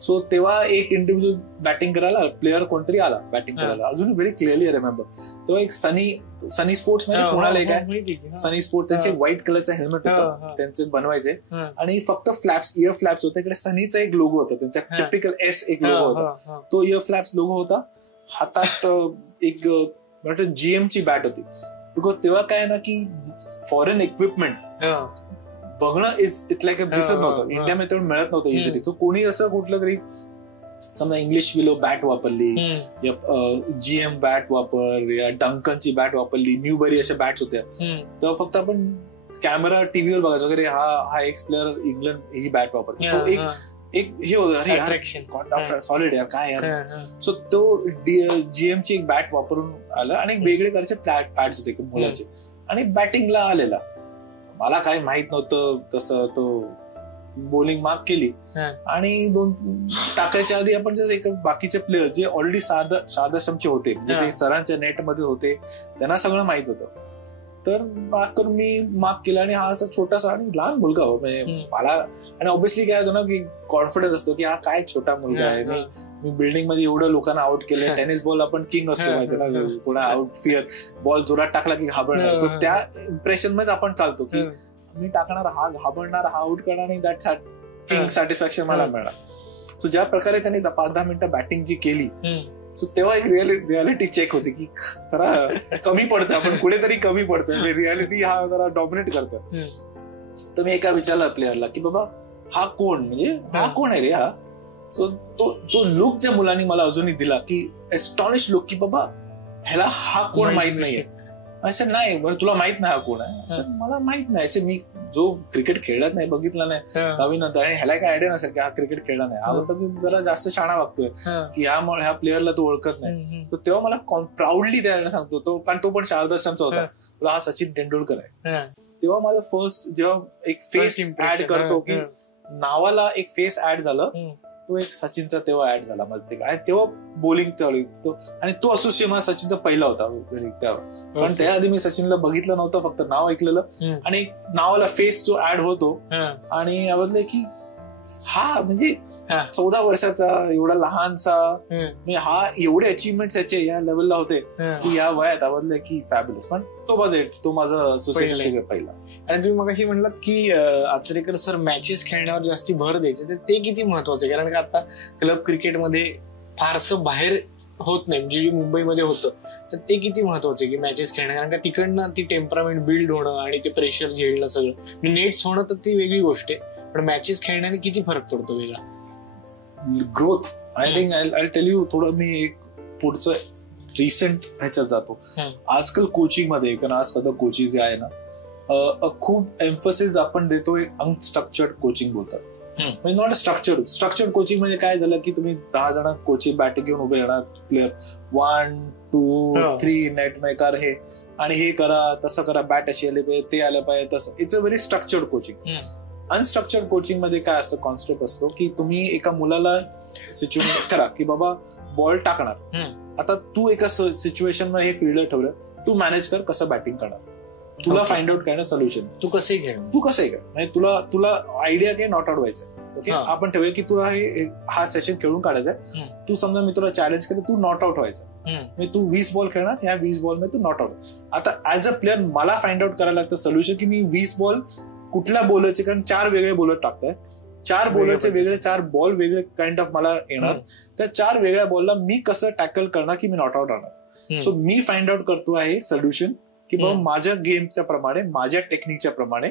सो तेव्हा एक इंडिव्हिज्युअल बॅटिंग करायला प्लेअर कोणतरी आला बॅटिंग करायला, अजून व्हेरी क्लिअरली रिमेंबर. तेव्हा एक सनी स्पोर्ट्स मध्ये कोणाला एक आहे सनी स्पोर्ट, त्यांचे व्हाईट कलरचं हेल्मेट होतं, त्यांचे बनवायचे, आणि फक्त फ्लॅप्स, इयर फ्लॅप्स होते, इकडे सनीचा एक लोगो होता, त्यांचा टिपिकल एस एक लोगो होता, तो इयर फ्लॅप्स लोगो होता. हातात एक GM ची बॅट होती. बिकॉज तेव्हा काय ना की फॉरेन इक्विपमेंट बघणं इट्स लाईक दिसत नव्हतं, इंडियामध्ये तेवढं मिळत नव्हतं इझिली. तो कोणी असं कुठलं तरी समजा इंग्लिश विलो बॅट वापरली, या GM बॅट वापर, या डंकनची बॅट वापरली, न्यूबरी अशा बॅट्स होत्या, तेव्हा फक्त आपण कॅमेरा टीव्हीवर बघायचो वगैरे, हा एक्स प्लेअर इंग्लंड ही बॅट वापरतो. सो एक हे होतं, अरे सॉलिड यार काय यार. सो तो GM ची एक बॅट वापरून आला आणि वेगळे करायचे पॅड्स होते मुलाचे, आणि बॅटिंगला आलेला. मला काही माहित नव्हतं तसं, तो बॉलिंग मार्क केली आणि 2 टाकायच्या आधी आपण एक बाकीचे प्लेयर जे ऑलरेडी शारदाश्रमचे होते, म्हणजे ते सरांच्या नेटमध्ये होते, त्यांना सगळं माहित होतं. तर मार्क करून मी मार्क केला, आणि हा असा छोटासा आणि लहान मुलगा हो, म्हणजे मला, आणि ऑब्व्हियसली काय होतं ना की कॉन्फिडन्स असतो की हा काय छोटा मुलगा आहे, मी बिल्डिंग मध्ये एवढं लोकांना आउट केलं, टेनिस बॉल आपण किंग असतो माहिती ना, कोणा आउट फिअर बॉल जोरात टाकला की घाबरणार, तर त्या इम्प्रेशन मध्ये आपण चालतो की मी टाकणार, हा घाबरणार, हा आउट करणार, आणि दॅट किंग सॅटिस्फॅक्शन मला मिळणार. सो ज्या प्रकारे त्यांनी 5-10 मिनिटं बॅटिंग जी केली, सो तेव्हा एक रियालिटी चेक होती की जरा कमी पडतं, आपण कुठेतरी कमी पडतं, रियालिटी हा जरा डॉमिनेट करतं. तर मी एका विचारलं प्लेअरला की बाबा हा कोण, म्हणजे हा कोण आहे रे हा. सो तो लुक ज्या मुलांनी मला अजूनही दिला की एस्टॉनिश लुक, की बाबा ह्याला हा कोण माहित नाहीये. असं नाही, बरं तुला माहित नाही हा कोण आहे, असं मला माहित नाही, असं मी जो क्रिकेट खेळत नाही, बघितला नाही नवीन होता, आणि ह्याला काय आयडिया नसेल की हा क्रिकेट खेळला नाही, हा वाटतं की जरा जास्त शाणा वागतोय की ह्या प्लेअरला तो ओळखत नाही. तर तेव्हा मला प्राऊडली त्याला सांगतो तो, कारण तो पण शारदाश्रमचा होता, तुला हा सचिन तेंडुलकर आहे. तेव्हा माझं फर्स्ट जेव्हा एक फेस ऍड करतो की नावाला एक फेस ऍड झालं, तो एक सचिनचा तेव्हा ऍड झाला माझं तिकडे, आणि तेव्हा बॉलिंग चालू, आणि तो असोसिएट माझा सचिनचा पहिला होता तेव्हा. पण त्याआधी मी सचिनला बघितलं नव्हतं, फक्त नाव ऐकलेलं, आणि नावाला फेस जो ऍड होतो, आणि आवडलं की हा म्हणजे 14 वर्षाचा एवढा लहानसा, म्हणजे हा एवढे अचिव्हमेंट त्याचे या लेवलला होते की या वयात आवडलं की फॅब्युलस. पण तो माझा असोसिएशन पहिला. आणि तुम्ही मगाशी म्हणलात की आचरेकर सर मॅचेस खेळण्यावर जास्ती भर द्यायचे, तर ते किती महत्वाचे, कारण का आता क्लब क्रिकेटमध्ये फारसं बाहेर होत नाही, म्हणजे मुंबईमध्ये होतं, तर ते किती महत्वाचे की मॅचेस खेळणं, कारण का तिकडनं ती टेम्परामेंट बिल्ड होणं आणि ते प्रेशर झेलणं सगळं, नेट्स होणं तर ती वेगळी गोष्ट आहे, पण मॅचेस खेळण्याने किती फरक पडतो वेगळा. Growth I think I tell you, थोडं मी एक पुढचं रिसेंट ह्याच्यात जातो. आजकाल कोचिंग मध्ये, कारण आज सध्या कोचिंग जे आहे ना, खूप एम्फसिस आपण देतोय अनस्ट्रक्चर्ड कोचिंग बोलतात, म्हणजे नॉट स्ट्रक्चर्ड कोचिंग. म्हणजे काय झालं की तुम्ही 10 जण कोचिंग बॅट घेऊन उभे राहणार, प्लेअर 1, 2, 3 नेट मेकर हे, आणि हे करा, तसं करा, बॅट अशी आली पाहिजे, ते आलं पाहिजे, तसं. It's a very structured coaching. Unstructured coaching मध्ये काय असतं, कॉन्सेप्ट असतो की तुम्ही एका मुलाला सिच्युएशन करा की बाबा बॉल टाकणार, आता तू एका सिच्युएशन मध्ये हे फील्डर ठेवलं, तू मॅनेज कर कसं बॅटिंग करणार, तुला फाइंड आउट करणं सोल्युशन, तू कसंही खेळ, म्हणजे तुला आयडिया काय नॉट आउट व्हायचं. ओके, आपण ठेवूया की तुला हा सेशन खेळून काढायचा, तू समजा मी तुला चॅलेंज केलं, तू नॉट आउट व्हायचं, म्हणजे तू 20 बॉल खेळणार, ह्या 20 बॉल मध्ये तू नॉट आउट. आता ऍज अ प्लेअर मला फाइंड आउट करायला लागतं सोल्युशन की मी 20 बॉल कुठल्या बॉलरचे, कारण 4 वेगळे बॉलर टाकताय, 4 बॉलरचे वेगळे 4 बॉल वेगळे काइंड ऑफ मला येणार, त्या 4 वेगळ्या बॉलला मी कसं टॅकल करणार की मी नॉट आउट राहणार. सो मी फाइंड आउट करतो आहे सोल्युशन की बाबा माझ्या गेमच्या प्रमाणे, माझ्या टेक्निकच्या प्रमाणे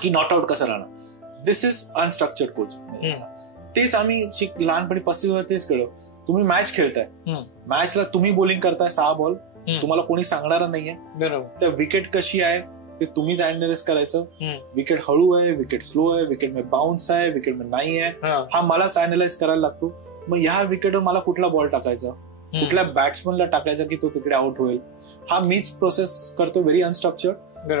की नॉट आउट कसं राहणार. दिस इज अनस्ट्रक्चर्ड कोच. तेच आम्ही लहानपणी 35 वर्ष तेच कळलं. तुम्ही मॅच खेळताय, मॅचला तुम्ही बॉलिंग करताय 6 बॉल, तुम्हाला कोणी सांगणार नाहीये. त्या विकेट कशी आहे ते तुम्हीच अॅनालाइज करायचं. विकेट हळू आहे, विकेट स्लो आहे, विकेट में बाउन्स आहे, विकेट में नाही आहे, हा मलाच अॅनालाइज करायला लागतो. मग ह्या विकेटवर मला कुठला बॉल टाकायचा, कुठल्या बॅट्समनला टाकायचा की तो तिकडे आउट होईल, हा मीच प्रोसेस करतो, व्हेरी अनस्ट्रक्चर्ड.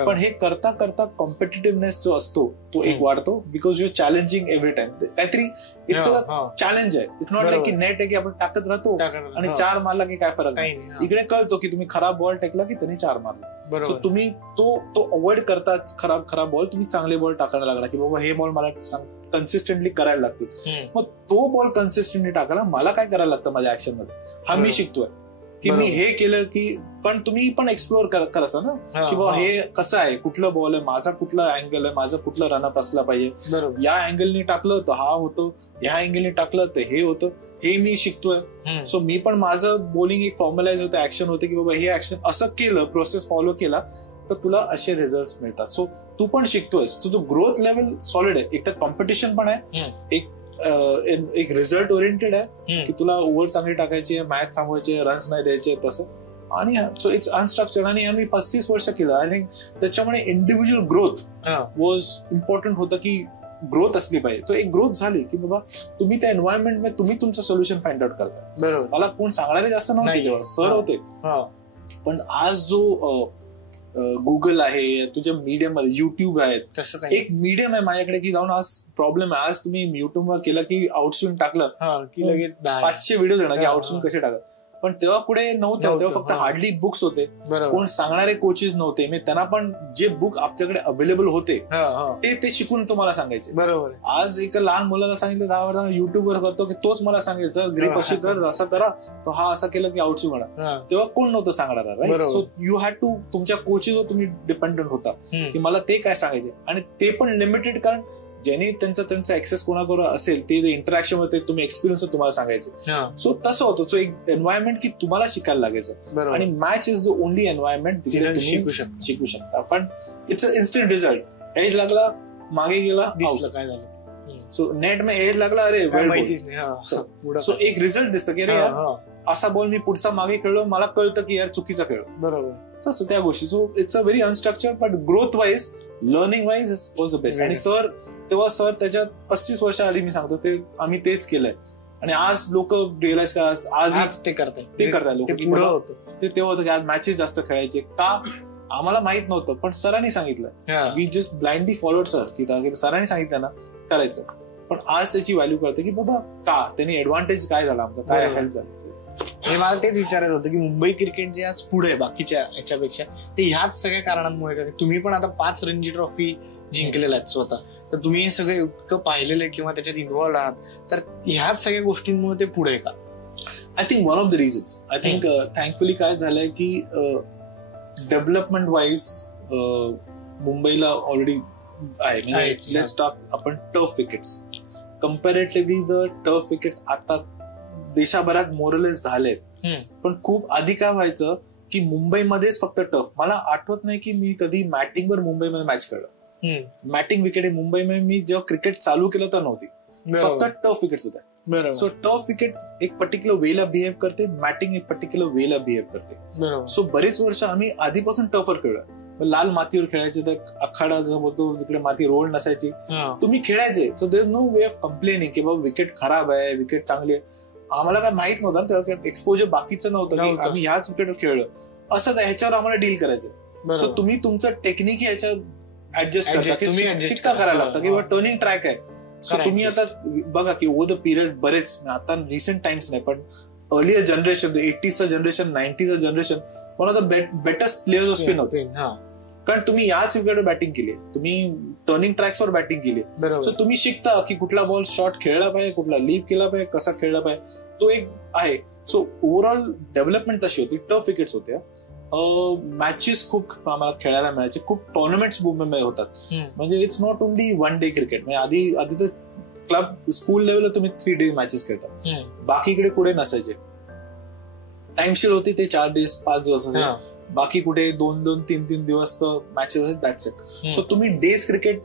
पण हे करता करता कॉम्पिटिटिव्हनेस जो असतो तो एक वाढतो, because you challenging every time. काहीतरी इट्स अ चॅलेंज आहे. इट्स नॉट लाईक की नेट आहे की आपण टाकत राहतो आणि 4 मारला की काय फरक नाही. इकडे कळतो की तुम्ही खराब बॉल टेकला की त्यांनी 4 मारला. सो तुम्ही तो अवॉइड करता खराब बॉल, तुम्ही चांगले बॉल टाकायला लागला की बाबा हे बॉल मला कन्सिस्टंटली करायला लागतील. मग तो बॉल कन्सिस्टंटली टाकायला मला काय करायला लागतं माझ्या ऍक्शन मध्ये, हा मी शिकतोय की मी हे केलं की. पण तुम्ही पण एक्सप्लोर करायचं ना की बाबा हे कसं आहे, कुठलं बॉल आहे, माझा कुठला अँगल आहे, माझं कुठलं रनअप असला पाहिजे, या अँगलनी टाकलं तर हा होतो, या अँगलनी टाकलं तर हे होतं, हे मी शिकतोय. सो मी पण माझं बॉलिंग एक फॉर्मलाइज होतं, ऍक्शन होते की बाबा हे ऍक्शन असं केलं, प्रोसेस फॉलो केला तर तुला असे रिझल्ट मिळतात. सो तू पण शिकतोयस, तो ग्रोथ लेवल सॉलिड आहे. एक तर कॉम्पिटिशन पण आहे, एक रिझल्ट ओरिएंटेड आहे की तुला ओव्हर चांगली टाकायची आहे, मॅच थांबवायची, रन्स नाही द्यायचे तसं. आणि सो इट्स अनस्ट्रक्चर्ड. आणि आम्ही 35 वर्ष केलं. आय थिंक त्याच्यामुळे इंडिव्हिज्युअल ग्रोथ वॉज इम्पॉर्टंट होतं की ग्रोथ असली पाहिजे. तो एक ग्रोथ झाली की बाबा तुम्ही त्या एन्व्हायरमेंट मध्ये तुम्ही तुमचं सोल्युशन फाइंड आउट करता. मला कोण सांगणारे जास्त नव्हते तेव्हा, सर होते. पण आज जो गुगल आहे, तुझ्या मीडियम मध्ये युट्यूब आहे, एक मीडियम आहे माझ्याकडे की जाऊन आज प्रॉब्लेम आहे. आज तुम्ही युट्यूबवर केलं की आउटस्विंग टाकलं की लगेच 500 व्हिडिओ देणार की आउटस्विंग कसे टाकत. पण तेव्हा पुढे नव्हतं, तेव्हा फक्त हार्डली बुक्स होते, कोण सांगणारे कोचेस नव्हते. मी त्यांना पण जे बुक आपल्याकडे अवेलेबल होते ते शिकून तुम्हाला सांगायचे. बरोबर. आज एक लहान मुलाला सांगितलं 10 वर्ष युट्यूबवर करतो की तोच मला सांगेल सर ग्रीप अशी कर, असं करा, तो हा असा केलं की आउटस्विंग म्हणा. तेव्हा कोण नव्हतं सांगणार. Right. So you had to तुमच्या कोचेसवर तुम्ही डिपेंडंट होता की मला ते काय सांगायचे. आणि ते पण लिमिटेड, कारण ज्यांनी त्यांचा ऍक्सेस कोणाकडे असेल ते इंटरॅक्शन मध्ये तुम्ही एक्सपिरियन्स तुम्हाला सांगायचे. सो तसं होतं. सो एक एन्व्हायरमेंट की तुम्हाला शिकायला लागायचं. आणि match is the only environment जिथे तुम्ही शिकू शकता. पण it's a instant result. Edge लागला, मागे गेला, दिसलं काय झालं. सो नेट में एज लागला, अरे माहितीच नाही. सो एक रिझल्ट दिसतं की अरे असा बॉल मी पुढचा मागे खेळलो, मला कळतं की यार चुकीचा खेळलो. बरोबर. तसं त्या गोष्टी. So it's a very unstructured but growth wise, learning wise was the best. आणि सर त्याच्यात 35 वर्ष आधी मी सांगतो ते आम्ही तेच केलंय. आणि आज लोक रिअलाइज करा, आज ते करतात लोक. ते तेव्हा होतं की आज मॅचेस जास्त खेळायचे का, आम्हाला माहित नव्हतं पण सरांनी सांगितलं. We just blindly followed sir की सरांनी सांगितलं ना करायचं. पण आज त्याची व्हॅल्यू कळते की बाबा का, त्यांनी ऍडव्हान्टेज काय झाला आमचा, काय हेल्प झाली. हे मला तेच विचारायचं होतं की मुंबई क्रिकेट जे आज पुढे बाकीच्या याच्यापेक्षा ते ह्याच सगळ्या कारणांमुळे का. तुम्ही पण आता 5 रणजी ट्रॉफी जिंकलेल्या आहेत स्वतः, तर तुम्ही हे सगळं इतकं पाहिलेलं आहे किंवा त्याच्यात इन्व्हॉल्व आहात, तर ह्याच सगळ्या गोष्टींमुळे ते पुढे का. I think one of the reasons, I think thankfully काय झालंय की डेव्हलपमेंट वाईज मुंबईला ऑलरेडी आहे. म्हणजे लेट्स टॉक आपण tough wickets, comparatively the tough wickets आता देशाभरात मोरलेस झालेत. पण खूप आधी काय व्हायचं की मुंबईमध्येच फक्त टफ. मला आठवत नाही की मी कधी मॅटिंगवर मुंबईमध्ये मॅच खेळलो. मॅटिंग विकेट मुंबईमध्ये मी जेव्हा क्रिकेट चालू केलं तर नव्हती, फक्त टफ विकेट्स होत्या. सो टफ विकेट एक पर्टिक्युलर वेला बिहेव करते, मॅटिंग एक पर्टिक्युलर वेला बिहेव करते. सो बरेच वर्ष आम्ही आधीपासून टफवर खेळलो. लाल मातीवर खेळायचे, तर आखाडा जो बोलतो तिकडे माती रोड नसायची, तुम्ही खेळायचे. So there no way of complaining की बाबा विकेट खराब आहे, विकेट चांगली आहे. आम्हाला काय माहित नव्हतं, एक्सपोजर बाकीचं नव्हतं की आम्ही ह्याच विकेटवर खेळलो. असंच ह्याच्यावर आम्हाला डील करायचं. सो तुम्ही तुमचं टेक्निक ह्याच्या ऍडजस्ट करता, शिटका करायला लागतं किंवा टर्निंग ट्रॅक आहे. सो तुम्ही आता बघा की ओव्हर द पिरियड बरेच, आता रिसेंट टाइम्स नाही पण अर्लियर जनरेशन, 80चं जनरेशन, 90चं generation, one of the bestest players of spin होते. कारण तुम्ही याच विकेटवर बॅटिंग केली, तुम्ही टर्निंग ट्रॅक्सवर बॅटिंग केली. सो तुम्ही शिकता की कुठला बॉल शॉर्ट खेळला पाहिजे, कुठला लीव केला पाहिजे, कसा खेळला पाहिजे, तो एक आहे. सो ओव्हरऑल डेव्हलपमेंट तशी होती. टफ विकेट्स होत्या, मॅचेस खूप आम्हाला खेळायला मिळायचे, खूप टुर्नामेंट्स मुंबईमध्ये होतात. म्हणजे it's not only 1 day cricket. म्हणजे आधी तर क्लब स्कूल लेवलला तुम्ही 3 डे मॅचेस खेळतात, बाकी इकडे कुठे नसायचे. टाइमशीट होती ते 4 दिवस 5 दिवस असे, बाकी कुठे 2-2, 3-3 दिवस तर मॅचेस असायचे, दॅट्स इट. सो तुम्ही डेज क्रिकेट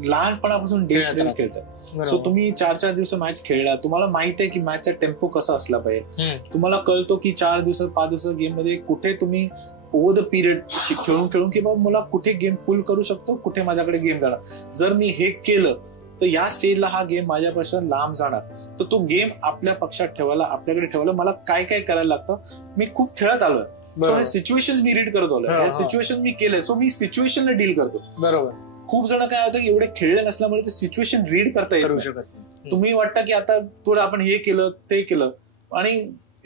लहानपणापासून डे स्ट्रीम खेळतात. सो तुम्ही 4 दिवस मॅच खेळला, तुम्हाला माहित आहे की मॅचचा टेम्पो कसा असला पाहिजे, तुम्हाला कळतो की 4 दिवस 5 दिवसाच्या गेम मध्ये कुठे तुम्ही ओव्हर द पिरियड खेळून की बाबा मला कुठे गेम पुल करू शकतो, कुठे माझ्याकडे गेम जाणार. जर मी हे केलं तर या स्टेजला हा गेम माझ्यापासून लांब जाणार, तर तो गेम आपल्या पक्षात ठेवायला, आपल्याकडे ठेवायला मला काय काय करायला लागतं. मी खूप खेळत आलोय, सो हे सिच्युएशन मी रीड करत आलोय, हे सिच्युएशन मी केलंय, सो मी सिच्युएशनला डील करतो. बरोबर. खूप जण काय होतं की एवढे खेळले नसल्यामुळे ते सिच्युएशन रीड करता येऊ शकत. तुम्ही वाटतं की आता थोडं आपण हे केलं ते केलं आणि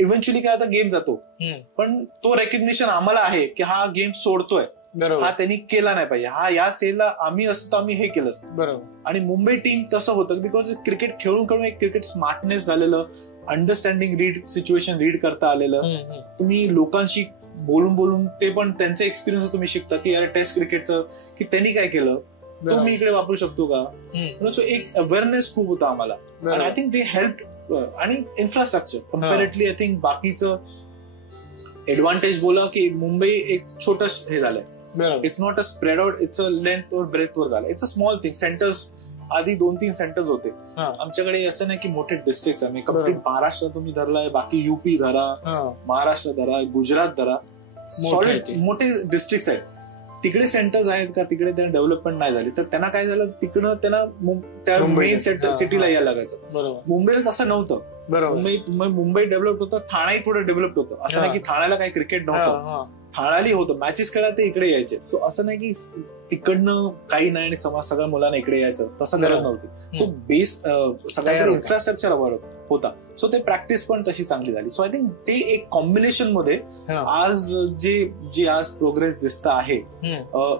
इव्हेंच्युअली काय आता गेम जातो, पण तो रेकग्निशन आम्हाला आहे की हा गेम सोडतोय, हा त्यांनी केला नाही पाहिजे, हा या स्टेजला आम्ही असतो तर आम्ही हे केलं असतं. बरोबर. आणि मुंबई टीम तसं होतं बिकॉज क्रिकेट खेळून एक क्रिकेट स्मार्टनेस झालेलं, अंडरस्टँडिंग रीड, सिच्युएशन रीड करता आलेलं. तुम्ही लोकांशी बोलून ते पण त्यांचे एक्सपिरियन्स तुम्ही शिकता की यार टेस्ट क्रिकेटचं की त्यांनी काय केलं, तो मी इकडे वापरू शकतो का. सो एक अवेअरनेस खूप होता आम्हाला. आणि आय थिंक दे हेल्प. आणि इन्फ्रास्ट्रक्चर कम्पॅरेटिव्हली आय थिंक बाकीचं एडव्हान्टेज बोला की मुंबई एक छोटं हे झालंय. It's not a spread out, it's a length और ब्रेथ वर झालं. It's a small thing. Centres आधी 2-3 सेंटर्स होते आमच्याकडे. असं नाही की मोठे डिस्ट्रिक्ट आहे. कम्प्लीट महाराष्ट्र तुम्ही धरलाय, बाकी युपी धरा, महाराष्ट्र धरा, गुजरात धरा, सॉलिड मोठे डिस्ट्रिक्ट आहेत. तिकडे सेंटर्स आहेत का, तिकडे त्यांना डेव्हलपमेंट नाही झाली, तर त्यांना काय झालं, तिकडनं त्यांना त्या मेन सेंटर सिटीला यायला लागायचं. मुंबईला तसं नव्हतं. मुंबई डेव्हलप होतं, ठाणाही थोडं डेव्हलप होतं. असं नाही की ठाण्याला काही क्रिकेट नव्हतं, ठाण्याला होतं. मॅचेस खेळायला ते इकडे यायचे. सो असं नाही की तिकडनं काही नाही आणि समाज सगळ्या मुलांना इकडे यायचं, तसं करत नव्हती. तो बेस सगळ्याकडे इन्फ्रास्ट्रक्चर होता. सो ते प्रॅक्टिस पण तशी चांगली झाली. सो आय थिंक ते एक कॉम्बिनेशन मध्ये आज जे आज प्रोग्रेस दिसत आहे.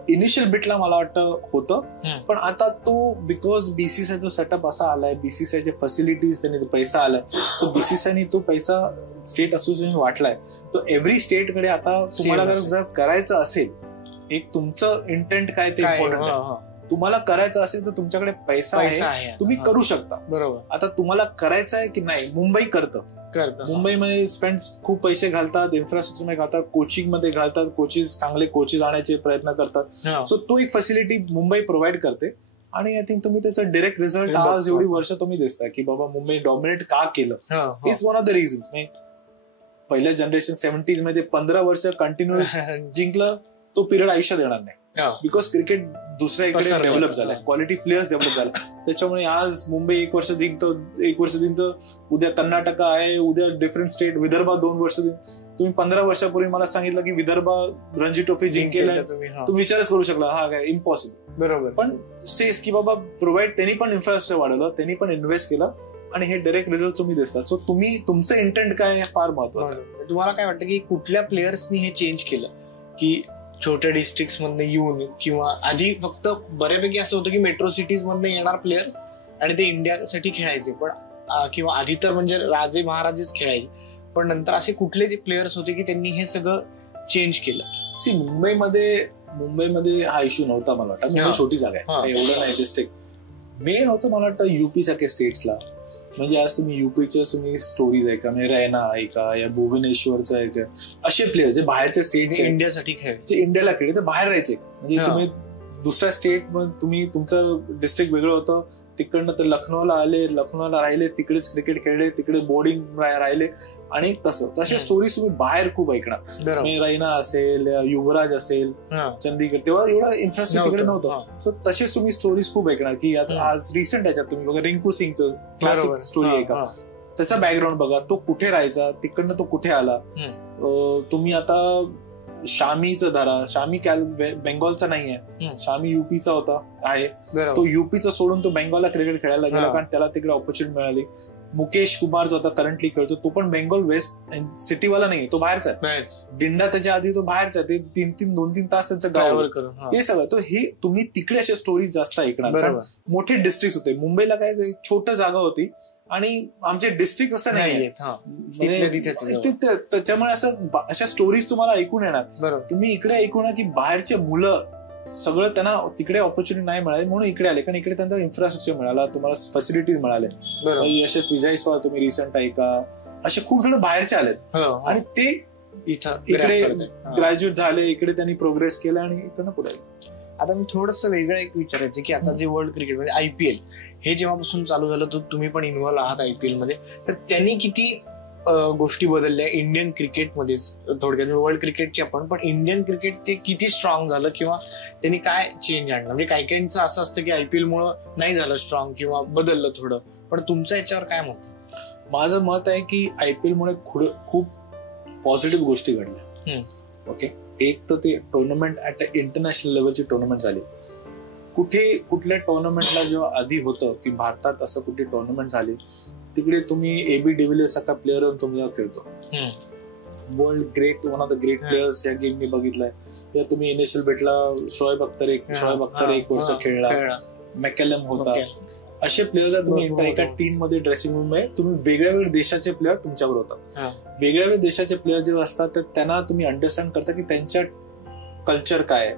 इनिशियल बिटला मला वाटतं होतं, पण आता तो बिकॉज बीसीसीआय जो सेटअप असा आलाय, बीसीसीआयचे फॅसिलिटीज त्यांनी पैसा आलाय, सो बीसीसीआयने तो पैसा स्टेट असोसिएशन वाटलाय. तो एव्हरी स्टेटकडे आता तुम्हाला जर करायचं असेल, एक तुमचं इंटेंट काय ते इम्पॉर्टंट आहे. तुम्हाला करायचं असेल तर तुमच्याकडे पैसा आहे, तुम्ही करू शकता. बरोबर. आता तुम्हाला करायचं आहे की नाही, मुंबई करतं. मुंबईमध्ये स्पेंड खूप पैसे घालतात, इन्फ्रास्ट्रक्चर मध्ये घालतात, कोचिंग मध्ये घालतात, चांगले कोचेस आणण्याचे प्रयत्न करतात. सो तो एक फॅसिलिटी मुंबई प्रोव्हाइड करते. आणि आय थिंक तुम्ही त्याचा डायरेक्ट रिझल्ट आज एवढी वर्ष तुम्ही दिसता की बाबा मुंबई डॉमिनेट का केलं. It's one of the reasons. पहिल्या जनरेशन 70s मध्ये 15 वर्ष कंटिन्युअस जिंकलं, तो पिरियड आयुष्यात येणार नाही. बिकॉज क्रिकेट दुसऱ्या इकडे डेव्हलप झालाय, क्वालिटी प्लेयर्स डेव्हलप झाले. त्याच्यामुळे आज मुंबई 1 वर्ष जिंकतं, उद्या कर्नाटक आहे, उद्या डिफरंट स्टेट, विदर्भ 2 वर्ष. तुम्ही 15 वर्षापूर्वी मला सांगितलं की विदर्भ रणजी ट्रॉफी जिंकेल, तुम्ही विचारच करू शकला, हा काय इम्पॉसिबल. बरोबर. पण सेस की बाबा प्रोव्हाइड, त्यांनी पण इन्फ्रास्ट्रक्चर वाढवलं, त्यांनी पण इन्व्हेस्ट केलं आणि हे डायरेक्ट रिझल्ट तुम्ही दिसतात. सो तुम्ही तुमचं इंटेंट काय हे फार महत्वाचं. तुम्हाला काय वाटतं की कुठल्या प्लेयर्सनी हे चेंज केलं की छोट्या डिस्ट्रिक्ट मधनं येऊन, किंवा आधी फक्त बऱ्यापैकी असं होतं की मेट्रो सिटीज मधनं येणार प्लेयर्स आणि ते इंडियासाठी खेळायचे, पण किंवा आधी तर म्हणजे राजे महाराजेच खेळायचे, पण नंतर असे कुठले जे प्लेयर्स होते की त्यांनी हे सगळं चेंज केलं. सी मुंबईमध्ये हा इश्यू नव्हता मला वाटतं. मुंबई छोटी जागा आहे, एवढं नाही डिस्ट्रिक्ट. मेन होतं मला वाटतं युपी सारख्या स्टेट्सला. म्हणजे आज तुम्ही युपीच्या तुम्ही स्टोरीज ऐका, रैना ऐका, या भुवनेश्वरचं ऐका, असे प्लेयर्स जे बाहेरच्या स्टेटचे इंडियासाठी खेळायचे, इंडियाला खेळले, ते बाहेर राहायचे. म्हणजे तुम्ही दुसऱ्या स्टेट तुम्ही तुमचं डिस्ट्रिक्ट वेगळं होतं, तिकडनं तर लखनौला राहिले, तिकडेच क्रिकेट खेळले, तिकडे बोर्डिंग राहिले. आणि तसे स्टोरीज तुम्ही बाहेर खूप ऐकणार. रैना असेल, युवराज असेल, चंदीगड, तेव्हा एवढं इन्फ्रास्ट्रक्चर तिकडे नव्हतं. सो तसेच तुम्ही स्टोरीज खूप ऐकणार की आज रिसेंट याच्यात तुम्ही बघा रिंकू सिंगचं क्लासिक स्टोरी ऐका, त्याचा बॅकग्राऊंड बघा, तो कुठे राहायचा, तिकडनं तो कुठे आला. तुम्ही आता शामीचं धरा, शामी बेंगॉलचा नाहीये, शामी युपीचा आहे. तो युपीचा सोडून तो बेंगॉलला क्रिकेट खेळायला गेला, कारण त्याला तिकडे ऑपॉर्च्युनिटी मिळाली. मुकेश कुमार जो आता करंटली खेळतो, तो पण बेंगॉल वेस्ट सिटीवाला नाहीये, तो बाहेरचा आहे. डिंडा त्याच्या आधी तो बाहेरचा आहे, ते 2-3 तास त्यांचं गाव, हे सगळं. तो हे तुम्ही तिकडे अशा स्टोरीज जास्त ऐकणार. मोठे डिस्ट्रिक्ट होते. मुंबईला काय छोटी जागा होती आणि आमचे डिस्ट्रिक्ट असं नाही, त्याच्यामुळे अशा स्टोरीज तुम्हाला ऐकून येणार. तुम्ही इकडे ऐकून की बाहेरचे मुलं सगळं त्यांना तिकडे ऑपॉर्च्युनिटी नाही मिळाली म्हणून इकडे आले, कारण इकडे त्यांना इन्फ्रास्ट्रक्चर मिळाला, तुम्हाला फॅसिलिटीज मिळाले. यशस्वी जयस्वाल तुम्ही रिसेंट ऐका, असे खूप जण बाहेरचे आलेत आणि ते इकडे ग्रॅज्युएट झाले, इकडे त्यांनी प्रोग्रेस केला आणि इकडनं पुढे. आता मी थोडंसं वेगळं एक विचारायचं की आता जे वर्ल्ड क्रिकेट म्हणजे IPL हे जेव्हापासून चालू झालं तर तुम्ही पण इन्व्हॉल्व आहात IPL मध्ये, तर त्यांनी किती गोष्टी बदलल्या इंडियन क्रिकेटमध्ये? थोडक्यात वर्ल्ड क्रिकेटची आपण पण इंडियन क्रिकेट ते किती स्ट्रॉंग झालं किंवा त्यांनी काय चेंज आणलं? म्हणजे काही काहींचं असं असतं की IPL मुळे नाही झालं स्ट्रॉंग किंवा बदललं थोडं, पण तुमचं याच्यावर काय मत? माझं मत आहे की IPL मुळे खूप पॉझिटिव्ह गोष्टी घडल्या. ओके, एक तर ते टुर्नामेंट ऍट इंटरनॅशनल लेवलची टुर्नामेंट झाली. कुठल्या टुर्नामेंटला जेव्हा आधी होतं की भारतात असं कुठे टुर्नामेंट झाली तिकडे तुम्ही AB डिव्हिलियर्स सारखा प्लेअर येऊन तुम्ही खेळतो. World great, one of the great players या गेम मी बघितलाय. तेव्हा तुम्ही इनिशियल भेटला शोएब अख्तर एक वर्ष खेळला, मॅकॅलम होता. असे प्लेयर तुम्ही एका टीम मध्ये ड्रेसिंग रूम मध्ये तुम्ही वेगळ्या देशाचे प्लेअर तुमच्यावर होतात. वेगळ्या देशाचे प्लेअर जेव्हा असतात तर त्यांना तुम्ही अंडरस्टँड करता की त्यांच्या कल्चर काय आहे,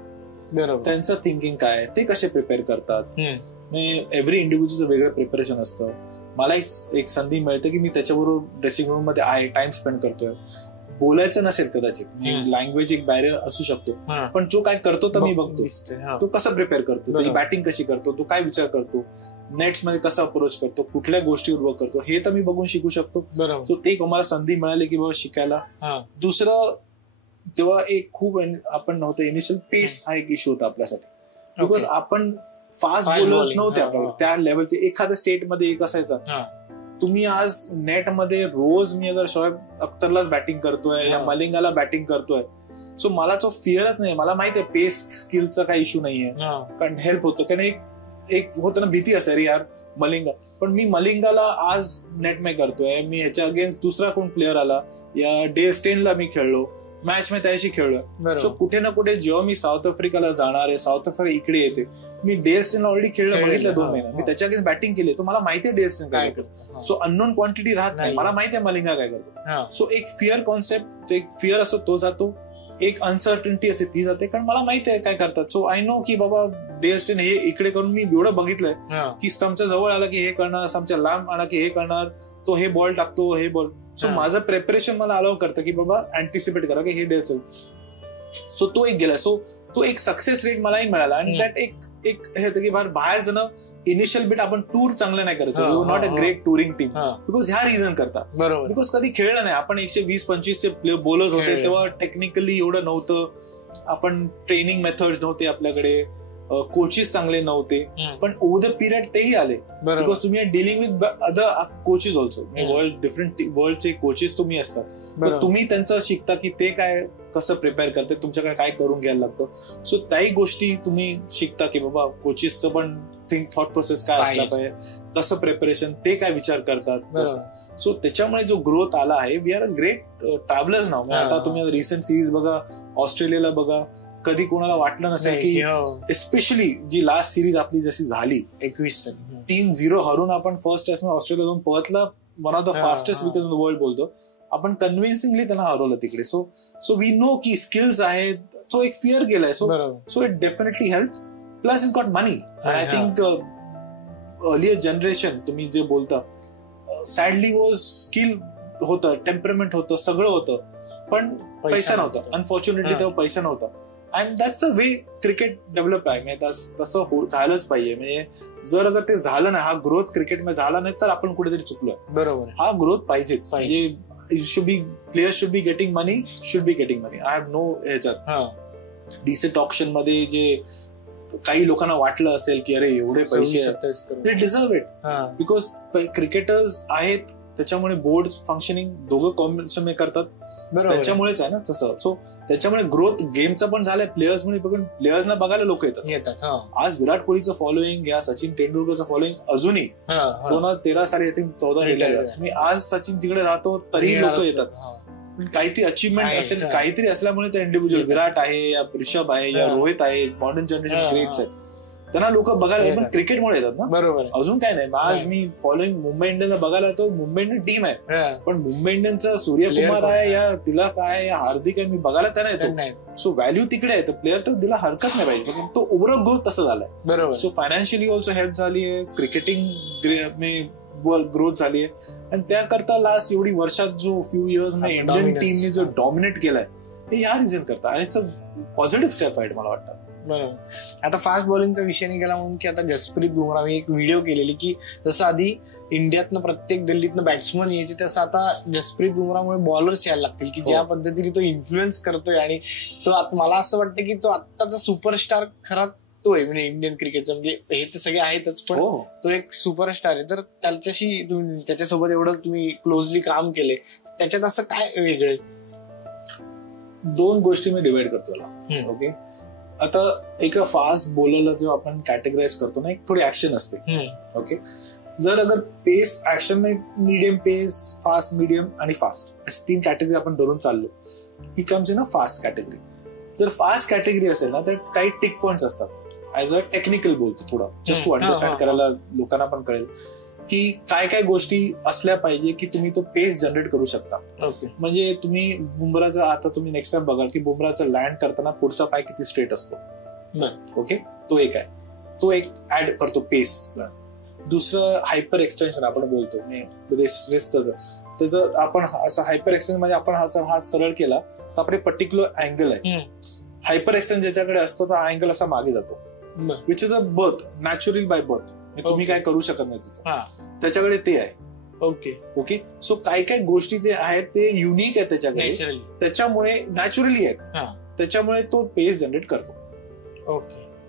त्यांचं थिंकिंग काय आहे, ते कसे प्रिपेअर करतात. एव्हरी इंडिव्हिज्युअलचं वेगळं प्रिपरेशन असतं. मला एक संधी मिळते की मी त्याच्याबरोबर ड्रेसिंग रूम मध्ये आहे, टाइम स्पेंड करतोय. बोलायचं नसेल कदाचित, लँग्वेज एक बॅरियर असू शकतो, पण जो काय करतो तर मी बघतो तो कसं प्रिपेअर करतो, त्याची बॅटिंग कशी करतो, तो काय विचार करतो, नेट्स मध्ये कसं अप्रोच करतो, कुठल्या गोष्टीवर वर्क करतो, हे तर मी बघून शिकू शकतो. सो ते मला संधी मिळाली की बाबा शिकायला. दुसरं, तेव्हा एक खूप आपण नव्हतं इनिशियल पेस हा एक इश्यू होता आपल्यासाठी, बिकॉज आपण फास्ट बॉलर्स नव्हते आपल्याकडे त्या लेवलचे. एखाद्या स्टेटमध्ये एक असायचा, तुम्ही आज नेट मध्ये रोज मी अगर शोएब अख्तरलाच बॅटिंग करतोय या मलिंगाला बॅटिंग करतोय, सो मला तो फिअरच नाही. मला माहिती आहे पेस स्किलचा काही इश्यू नाहीये, कारण हेल्प होतो. कारण एक होतं ना भीती असे, अरे यार मलिंगा, पण मी मलिंगाला आज नेट में करतोय, मी ह्याच्या अगेन्स्ट दुसरा कोण प्लेअर आला या डेल स्टेनला मी खेळलो, मॅच में त्याशी खेळलोय. सो कुठे ना कुठे जेव्हा मी साऊथ आफ्रिकाला जाणार आहे, साऊथ आफ्रिका इकडे येते, मी डेल स्टेनला ऑलरेडी खेळलं बघितलं 2 महिने, मी त्याच्या अगेन्स्ट बॅटिंग केली, तो मला माहिती आहे डेल स्टेन काय करतो. सो अननोन क्वांटिटी राहत नाही, मला माहिती आहे मलिंगा काय करतो. सो एक फिअर कॉन्सेप्ट, एक फिअर असतो तो जातो, एक अनसर्टनिटी असते ती जाते, कारण मला माहिती आहे काय करतात. सो आय नो की बाबा डेल स्टेन हे इकडे करून मी एवढं बघितलंय की स्टम्पच्या जवळ आला की हे करणार, स्टम्पच्या लांब आला की हे करणार, तो हे बॉल टाकतो, हे बॉल. सो माझं प्रेपरेशन मला अलाव करतं की बाबा अँटिसिपेट करा की हे डे चल. सो तो एक गेला. सो तो एक सक्सेस रेट मलाही मिळाला. आणि त्यात एक हे होतं की बाहेर जाणं इनिशियल बिट आपण टूर चांगलं नाही करायचो, not a great touring team, because ह्या रिझन करता, बिकॉज कधी खेळलं नाही आपण. 120-25 प्लेयर बॉलर्स होते तेव्हा, टेक्निकली एवढं नव्हतं, आपण ट्रेनिंग मेथड्स नव्हते आपल्याकडे, कोचेस चांगले नव्हते. पण ओव्हर द पिरियड तेही आले, बिकॉज तुम्ही are dealing with other coaches also. Different वर्ल्डचे कोचेस तुम्ही असतात, तुम्ही त्यांचं शिकता की ते काय कसं प्रिपेअर करते, तुमच्याकडे काय करून घ्यायला लागतं. सो त्याही गोष्टी तुम्ही शिकता की बाबा कोचेसचं पण थॉट प्रोसेस काय असला पाहिजे, कसं प्रिपरेशन, ते काय विचार करतात. सो त्याच्यामुळे जो ग्रोथ आला आहे, we are a great travellers नाव. आता तुम्ही रिसेंट सिरीज बघा, ऑस्ट्रेलियाला बघा, कधी कोणाला वाटलं नसेल की एस्पेशली जी लास्ट सिरीज आपली जशी झाली 3-0 हरून आपण फर्स्ट टेस्ट मध्ये ऑस्ट्रेलिया जाऊन परतला, one of the fastest wicket in the world बोलतो आपण, कन्व्हिन्सिंगली त्यांना हरवलं तिकडे. सो वी नो की स्किल्स आहेत. सो एक फिअर गेलाय. So it definitely help. Plus is got money. I think earlier generation तुम्ही जे बोलता, सॅडली वॉज स्किल होतं, टेम्परमेंट होतं, सगळं होतं, पण पैसा नव्हता. अनफॉर्च्युनेटली तेव्हा पैसा नव्हता. And that's a way cricket develop आहे. तसं झालंच पाहिजे. म्हणजे जर अगर ते झालं नाही, हा ग्रोथ क्रिकेटमध्ये झाला नाही, तर आपण कुठेतरी चुकलोय. बरोबर, हा ग्रोथ पाहिजेच. म्हणजे players should be getting money, should be getting money. I have no ह्याच्यात डिसेंट ऑप्शन मध्ये जे काही लोकांना वाटलं असेल की अरे एवढे पैसे ते डिझर्व इट, बिकॉज क्रिकेटर्स आहेत त्याच्यामुळे बोर्ड फंक्शनिंग दोघं कॉम्बिनेशन करतात, त्याच्यामुळेच आहे ना तसं. सो त्याच्यामुळे ग्रोथ गेमचा पण झालाय. प्लेयर्स मुळे बघून प्लेयर्सना बघायला लोक येतात. आज विराट कोहलीचं फॉलोईंग या सचिन तेंडुलकरचं फॉलोईंग अजूनही 2013 साली 14 मी आज सचिन तिकडे राहतो तरीही लोक येतात. काहीतरी अचीवमेंट असेल, काहीतरी असल्यामुळे ते इंडिव्हिज्युअल विराट आहे या ऋषभ आहे या रोहित आहे, मॉडर्न जनरेशन ग्रेट्स आहेत, त्यांना लोक बघायला पण क्रिकेटमुळे येतात ना. बरोबर, अजून काय नाही. आज मी फॉलोईंग मुंबई इंडियन्सला बघायला येतो. मुंबई इंडियन टीम आहे, पण मुंबई इंडियन्सचा सूर्यकुमार आहे या तिला काय हार्दिक आहे, मी बघायला त्यांना येतो. सो व्हॅल्यू तिकडे आहे, तर प्लेअर तर तिला हरकत नाही पाहिजे. पण तो ओव्हरऑल ग्रोथ तसं झालाय. बरोबर. सो फायनान्शियली ऑल्सो हेल्प झाली आहे, क्रिकेटिंग ग्रोथ झाली आहे. आणि त्याकरता लास्ट एवढी वर्षात जो फ्यू इयर्स इंडियन टीमने जो डॉमिनेट केलाय, हे ह्या रिझन करता. आणि इट्स अ पॉझिटिव्ह स्टेप आहे मला वाटतं. बरोबर. आता फास्ट बॉलिंगचा विषय निघाला म्हणून की आता जसप्रीत बुमराह, मी एक व्हिडिओ केलेली की जसं आधी इंडियातनं प्रत्येक दिल्लीतनं बॅट्समन यायचे, तसं आता जसप्रीत बुमराहमुळे बॉलर्स यायला लागतील की ज्या पद्धतीने तो इन्फ्लुएन्स करतोय. आणि तो मला असं वाटतं की तो आत्ताचा सुपरस्टार खरा तो आहे म्हणजे इंडियन क्रिकेटचा. म्हणजे हे तर सगळे आहेतच, पण तो एक सुपरस्टार आहे. तर त्याच्यासोबत एवढं तुम्ही क्लोजली काम केले, त्याच्यात असं काय वेगळं? दोन गोष्टी मी डिवाइड करतो त्याला. ओके, आता एका फास्ट बॉलरला जेव्हा आपण कॅटेगराईज करतो ना, एक थोडी ऍक्शन असते. ओके, जर अगर पेस ऍक्शन में मीडियम पेस, फास्ट, मीडियम आणि फास्ट अशी 3 कॅटेगरी आपण धरून चाललो, he comes in a fast category. जर फास्ट कॅटेगरी असेल ना, तर काही टिक पॉइंट्स असतात. ऍज अ टेक्निकल बोलतो थोडं, जस्ट टू अंडरस्टँड करायला लोकांना पण कळेल की काय काय गोष्टी असल्या पाहिजे की तुम्ही तो पेस जनरेट करू शकता. म्हणजे तुम्ही बुमराचं, आता तुम्ही नेक्स्ट टाइम बघाल की बुमराचं लँड करताना पुढचा पाय किती स्ट्रेट असतो. ओके, तो एक आहे, तो एक ऍड करतो पेस. दुसरं हायपर एक्सटेन्शन आपण बोलतो, त्याचं आपण असं हायपर एक्सटेन्शन म्हणजे आपण हात सरळ केला तर आपले पर्टिक्युलर अँगल आहे. हायपर एक्सटेन्शन ज्याच्याकडे असतो तर हा अँगल असा मागे जातो, which is a birth, naturally by birth. तुम्ही काय करू शकत नाही त्याचं, त्याच्याकडे ते आहे. ओके, सो काय काय गोष्टी जे आहेत ते युनिक आहे त्याच्याकडे, त्याच्यामुळे नॅचरली आहेत, त्याच्यामुळे तो पेस जनरेट करतो.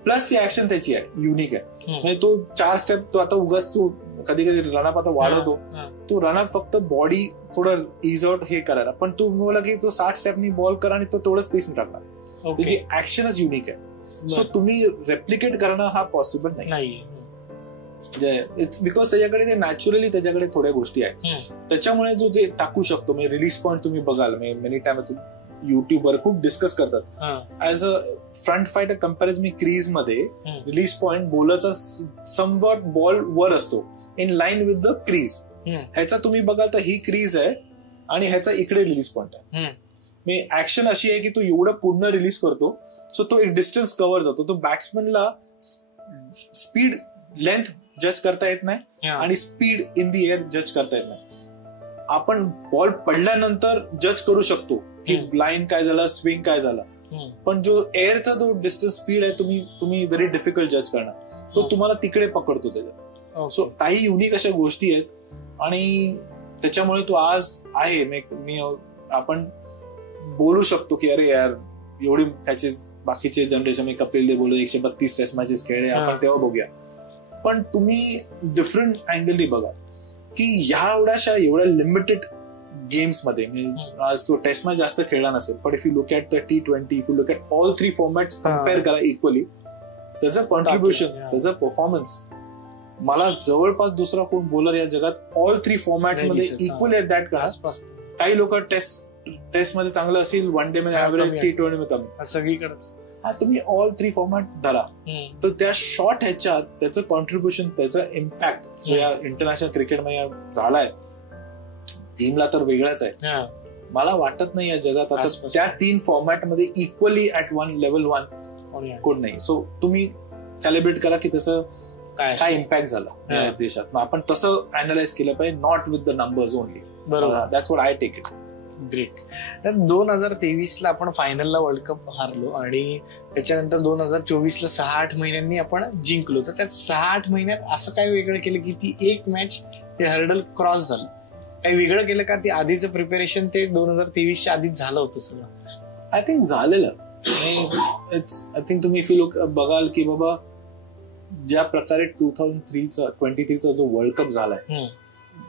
प्लस ती ऍक्शन त्याची आहे, युनिक आहे. म्हणजे तो 4 स्टेप, तो आता उगाच तो कधी कधी रनअप आता वाढवतो, तो रनअप फक्त बॉडी थोडं इज आउट हे करायला, पण तू बोला की तो 60 स्टेपनी बॉल करा आणि तो तेवढंच पेस टाकणार. त्याची ऍक्शनच युनिक आहे. सो तुम्ही रेप्लिकेट करणं हा पॉसिबल नाही, बिकॉज त्याच्याकडे ते नॅचरली त्याच्याकडे थोड्या गोष्टी आहेत, त्याच्यामुळे जो जे टाकू शकतो. म्हणजे रिलीज पॉईंट तुम्ही बघाल, मेनी टाइम युट्यूबवर खूप डिस्कस करतात as a front fight comparison me crease मध्ये रिलीज पॉईंट बॉलरचा समवॉट बॉल वर असतो in line with the crease. ह्याचा तुम्ही बघाल तर ही क्रीज आहे आणि ह्याचा इकडे रिलीज पॉईंट आहे. मी ऍक्शन अशी आहे की तो एवढं पूर्ण रिलीज करतो, सो तो एक डिस्टन्स कव्हर जातो. तो बॅट्समनला स्पीड लेंथ जज करता येत नाही आणि स्पीड इन दी एअर जज करता येत नाही. आपण बॉल पडल्यानंतर जज करू शकतो की लाईन काय झालं, स्विंग काय झाला, पण जो एअरचा जो डिस्टन्स स्पीड आहे तुम्ही व्हेरी डिफिकल्ट जज करणार, तो तुम्हाला तिकडे पकडतो त्याच्यात. सो काही युनिक अशा गोष्टी आहेत आणि त्याच्यामुळे तो आज आहे. आपण बोलू शकतो की अरे यार एवढी मॅचेस बाकीचे जनरेशन में कपिल देव बोलले 132 टेस्ट मॅचेस खेळले आपण, तेव्हा बघूया. पण तुम्ही डिफरंट अँगलनी बघा की एवढ्या लिमिटेड गेम्स मध्ये, आज तो टेस्ट मॅच जास्त खेळला नसेल, पण if you look at the T20, if you look at all 3 formats compare करा इक्वली, त्याचं कॉन्ट्रीब्युशन, त्याचं परफॉर्मन्स, मला जवळपास दुसरा कोण बॉलर या जगात ऑल 3 फॉर्मॅट्स मध्ये इक्वली ॲट दॅट करा. काही लोक टेस्ट मध्ये चांगलं असेल, वन डे मध्ये ऍव्हरेज, T20 मध्ये कमी, सगळीकडेच. हा तुम्ही ऑल 3 फॉर्मॅट धरा, तर त्या शॉर्ट ह्याच्यात त्याचं कॉन्ट्रीब्युशन, त्याचं इम्पॅक्ट जो या इंटरनॅशनल क्रिकेटमध्ये झालाय टीमला तर वेगळाच आहे. मला वाटत नाही या जगात आता त्या 3 फॉर्मॅट मध्ये इक्वली ऍट लेवल 1 कोण नाही. सो तुम्ही कॅलिब्रेट करा की त्याचं काय इम्पॅक्ट झाला देशात. आपण तसं अनालाइज केलं पाहिजे, not with the numbers only. That's what I take it. Great. 2023ला आपण फायनलला वर्ल्ड कप हारलो आणि त्याच्यानंतर 2024ला 6-8 महिन्यांनी आपण जिंकलो. तर त्यात 6-8 महिन्यात असं काय वेगळं केलं की ती एक मॅच ते हर्डल क्रॉस झालं? काही वेगळं केलं का? ती आधीचं प्रिपरेशन ते 2023च्या आधीच झालं होतं सगळं? आय थिंक झालेलं. आय थिंक तुम्ही इफ यू बघाल की बाबा ज्या प्रकारे 2023चा जो वर्ल्ड कप झालाय,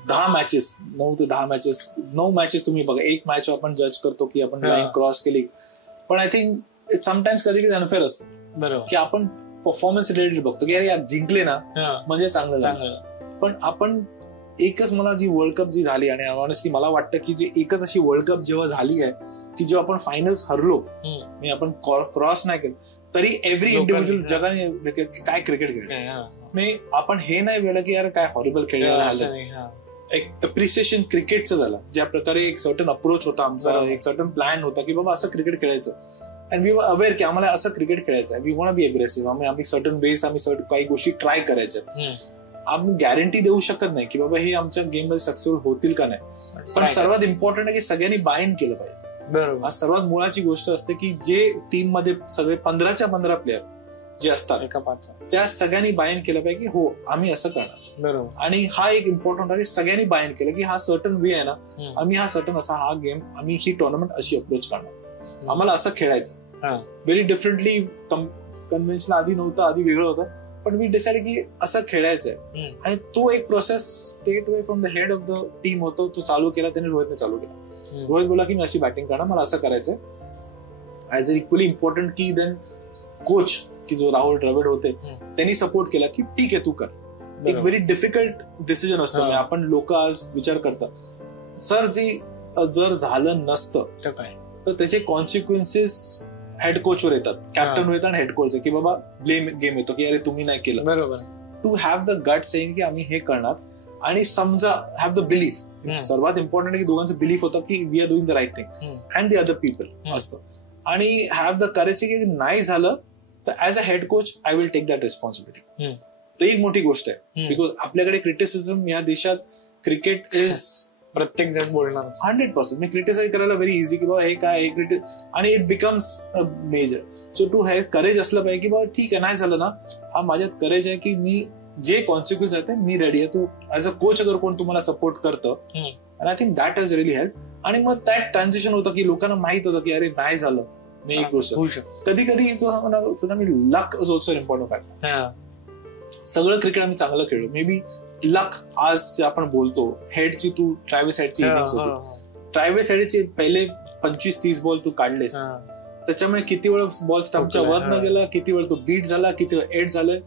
10 मॅचेस, 9 ते 10 मॅचेस, 9 मॅचेस तुम्ही बघा. एक मॅच आपण जज करतो की आपण लाईन क्रॉस केली, पण आय थिंक इट समटाइम्स कधी कधी अनफेअर असतो. बरोबर की आपण परफॉर्मन्स रिलेटेड बघतो की अरे यार जिंकले ना म्हणजे चांगलं झालं. पण आपण एकच, मला जी वर्ल्ड कप जी झाली, आणि ऑनेस्टली मला वाटतं की जे एकच अशी वर्ल्ड कप जेव्हा झाली आहे की जेव्हा आपण फायनल्स हरलो, म्हणजे आपण क्रॉस नाही केलं तरी एव्हरी इंडिव्हिज्युअल जगाने काय क्रिकेट खेळलं, आपण हे नाही वेळलं की यार काय हॉरिबल खेळलं. एक अप्रिसिएशन क्रिकेटचं झालं, ज्या प्रकारे एक सर्टन अप्रोच होता आमचा, एक सर्टन प्लॅन होता की बाबा असं क्रिकेट खेळायचं. अँड वी वर अवेअर की आम्हाला असं क्रिकेट खेळायचं आहे, वी वॉन्ट बी अग्रेसिव्ह. आम्ही सर्टन बेस, आम्ही काही गोष्टी ट्राय करायच्या. आम्ही गॅरंटी देऊ शकत नाही की बाबा हे आमच्या गेम मध्ये सक्सेसफुल होतील का नाही, पण सर्वात इम्पॉर्टंट आहे की सगळ्यांनी बाय इन केलं पाहिजे. बरोबर. आज सर्वात मुळाची गोष्ट असते की जे टीम मध्ये सगळे 15च्या 15 प्लेअर जे असतात त्या सगळ्यांनी बायन केलं पाहिजे की हो आम्ही असं करणार. बरोबर. आणि हा एक इम्पॉर्टंट आहे, सगळ्यांनी बायन केलं की हा सर्टन वे आहे ना, आम्ही हा सर्टन असा हा गेम आम्ही ही टुर्नामेंट अशी अप्रोच करणार, आम्हाला असं खेळायचं. व्हेरी डिफरंटली कन्व्हेन्शन आधी नव्हतं, आधी वेगळं होतं, पण मी डिसाइड की असं खेळायचंय. आणि तो एक process state way from the head of the team होतो, तो चालू केला त्याने, रोहितने चालू केला. रोहित बोला की मी अशी बॅटिंग करणार, मला असं करायचंय. ॲज अ इक्वली इम्पॉर्टंट की देन कोच की जो राहुल द्रविड होते त्यांनी सपोर्ट केला की ठीक आहे तू कर. एक व्हेरी डिफिकल्ट डिसिजन असतो. आपण लोक आज विचार करतात सर जी जर झालं नसतं तर त्याचे कॉन्सिक्वेन्सेस हेड कोचवर येतात, कॅप्टन येतात हेड कोच की बाबा ब्लेम गेम येतो की अरे तुम्ही नाही केलं. बरोबर. To have the gut saying की आम्ही हे करणार, आणि समजा हॅव द बिलीफ. सर्वात इम्पॉर्टंट आहे की दोघांचं बिलीफ होतं की we are doing the right thing and the other people असतं. आणि हॅव द करेज की नाही झालं तर as a head coach I will take that responsibility. तर एक मोठी गोष्ट आहे बिकॉज आपल्याकडे क्रिटिसिझम या देशात क्रिकेट इज प्रत्येक जण बोलणार 100%. मी क्रिटिसाइज करायला व्हेरी इझी की बाबा हे काय हे क्रिटिस, आणि it becomes major. So to have courage असलं पाहिजे की बाबा ठीक आहे नाही झालं ना, हा माझ्यात करेज आहे की मी जे कॉन्सिक्वेन्स आहे मी रेडी आहे. तू ऍज अ कोच अगर कोण तुम्हाला सपोर्ट करतं, and I think that has really help. आणि मग दॅट ट्रान्झिशन होतं की लोकांना माहित होतं की अरे नाही झालं. मी एक गोष्ट कधी कधी लक इज ऑल्सो इम्पॉर्टंट फॅक्टर. सगळं क्रिकेट आम्ही चांगलं खेळलो, मे बी लक आज जे आपण बोलतो हेडची, तू ट्रॅव्हिस हेडची इनिंग्स होती, ट्रॅव्हिस हेडचे पहिले 25-30 बॉल तू काढलेस, त्याच्यामुळे किती वेळ बॉल स्टंपच्या वर न गेला, किती वेळ तो बीट झाला, किती वेळ एड झालं.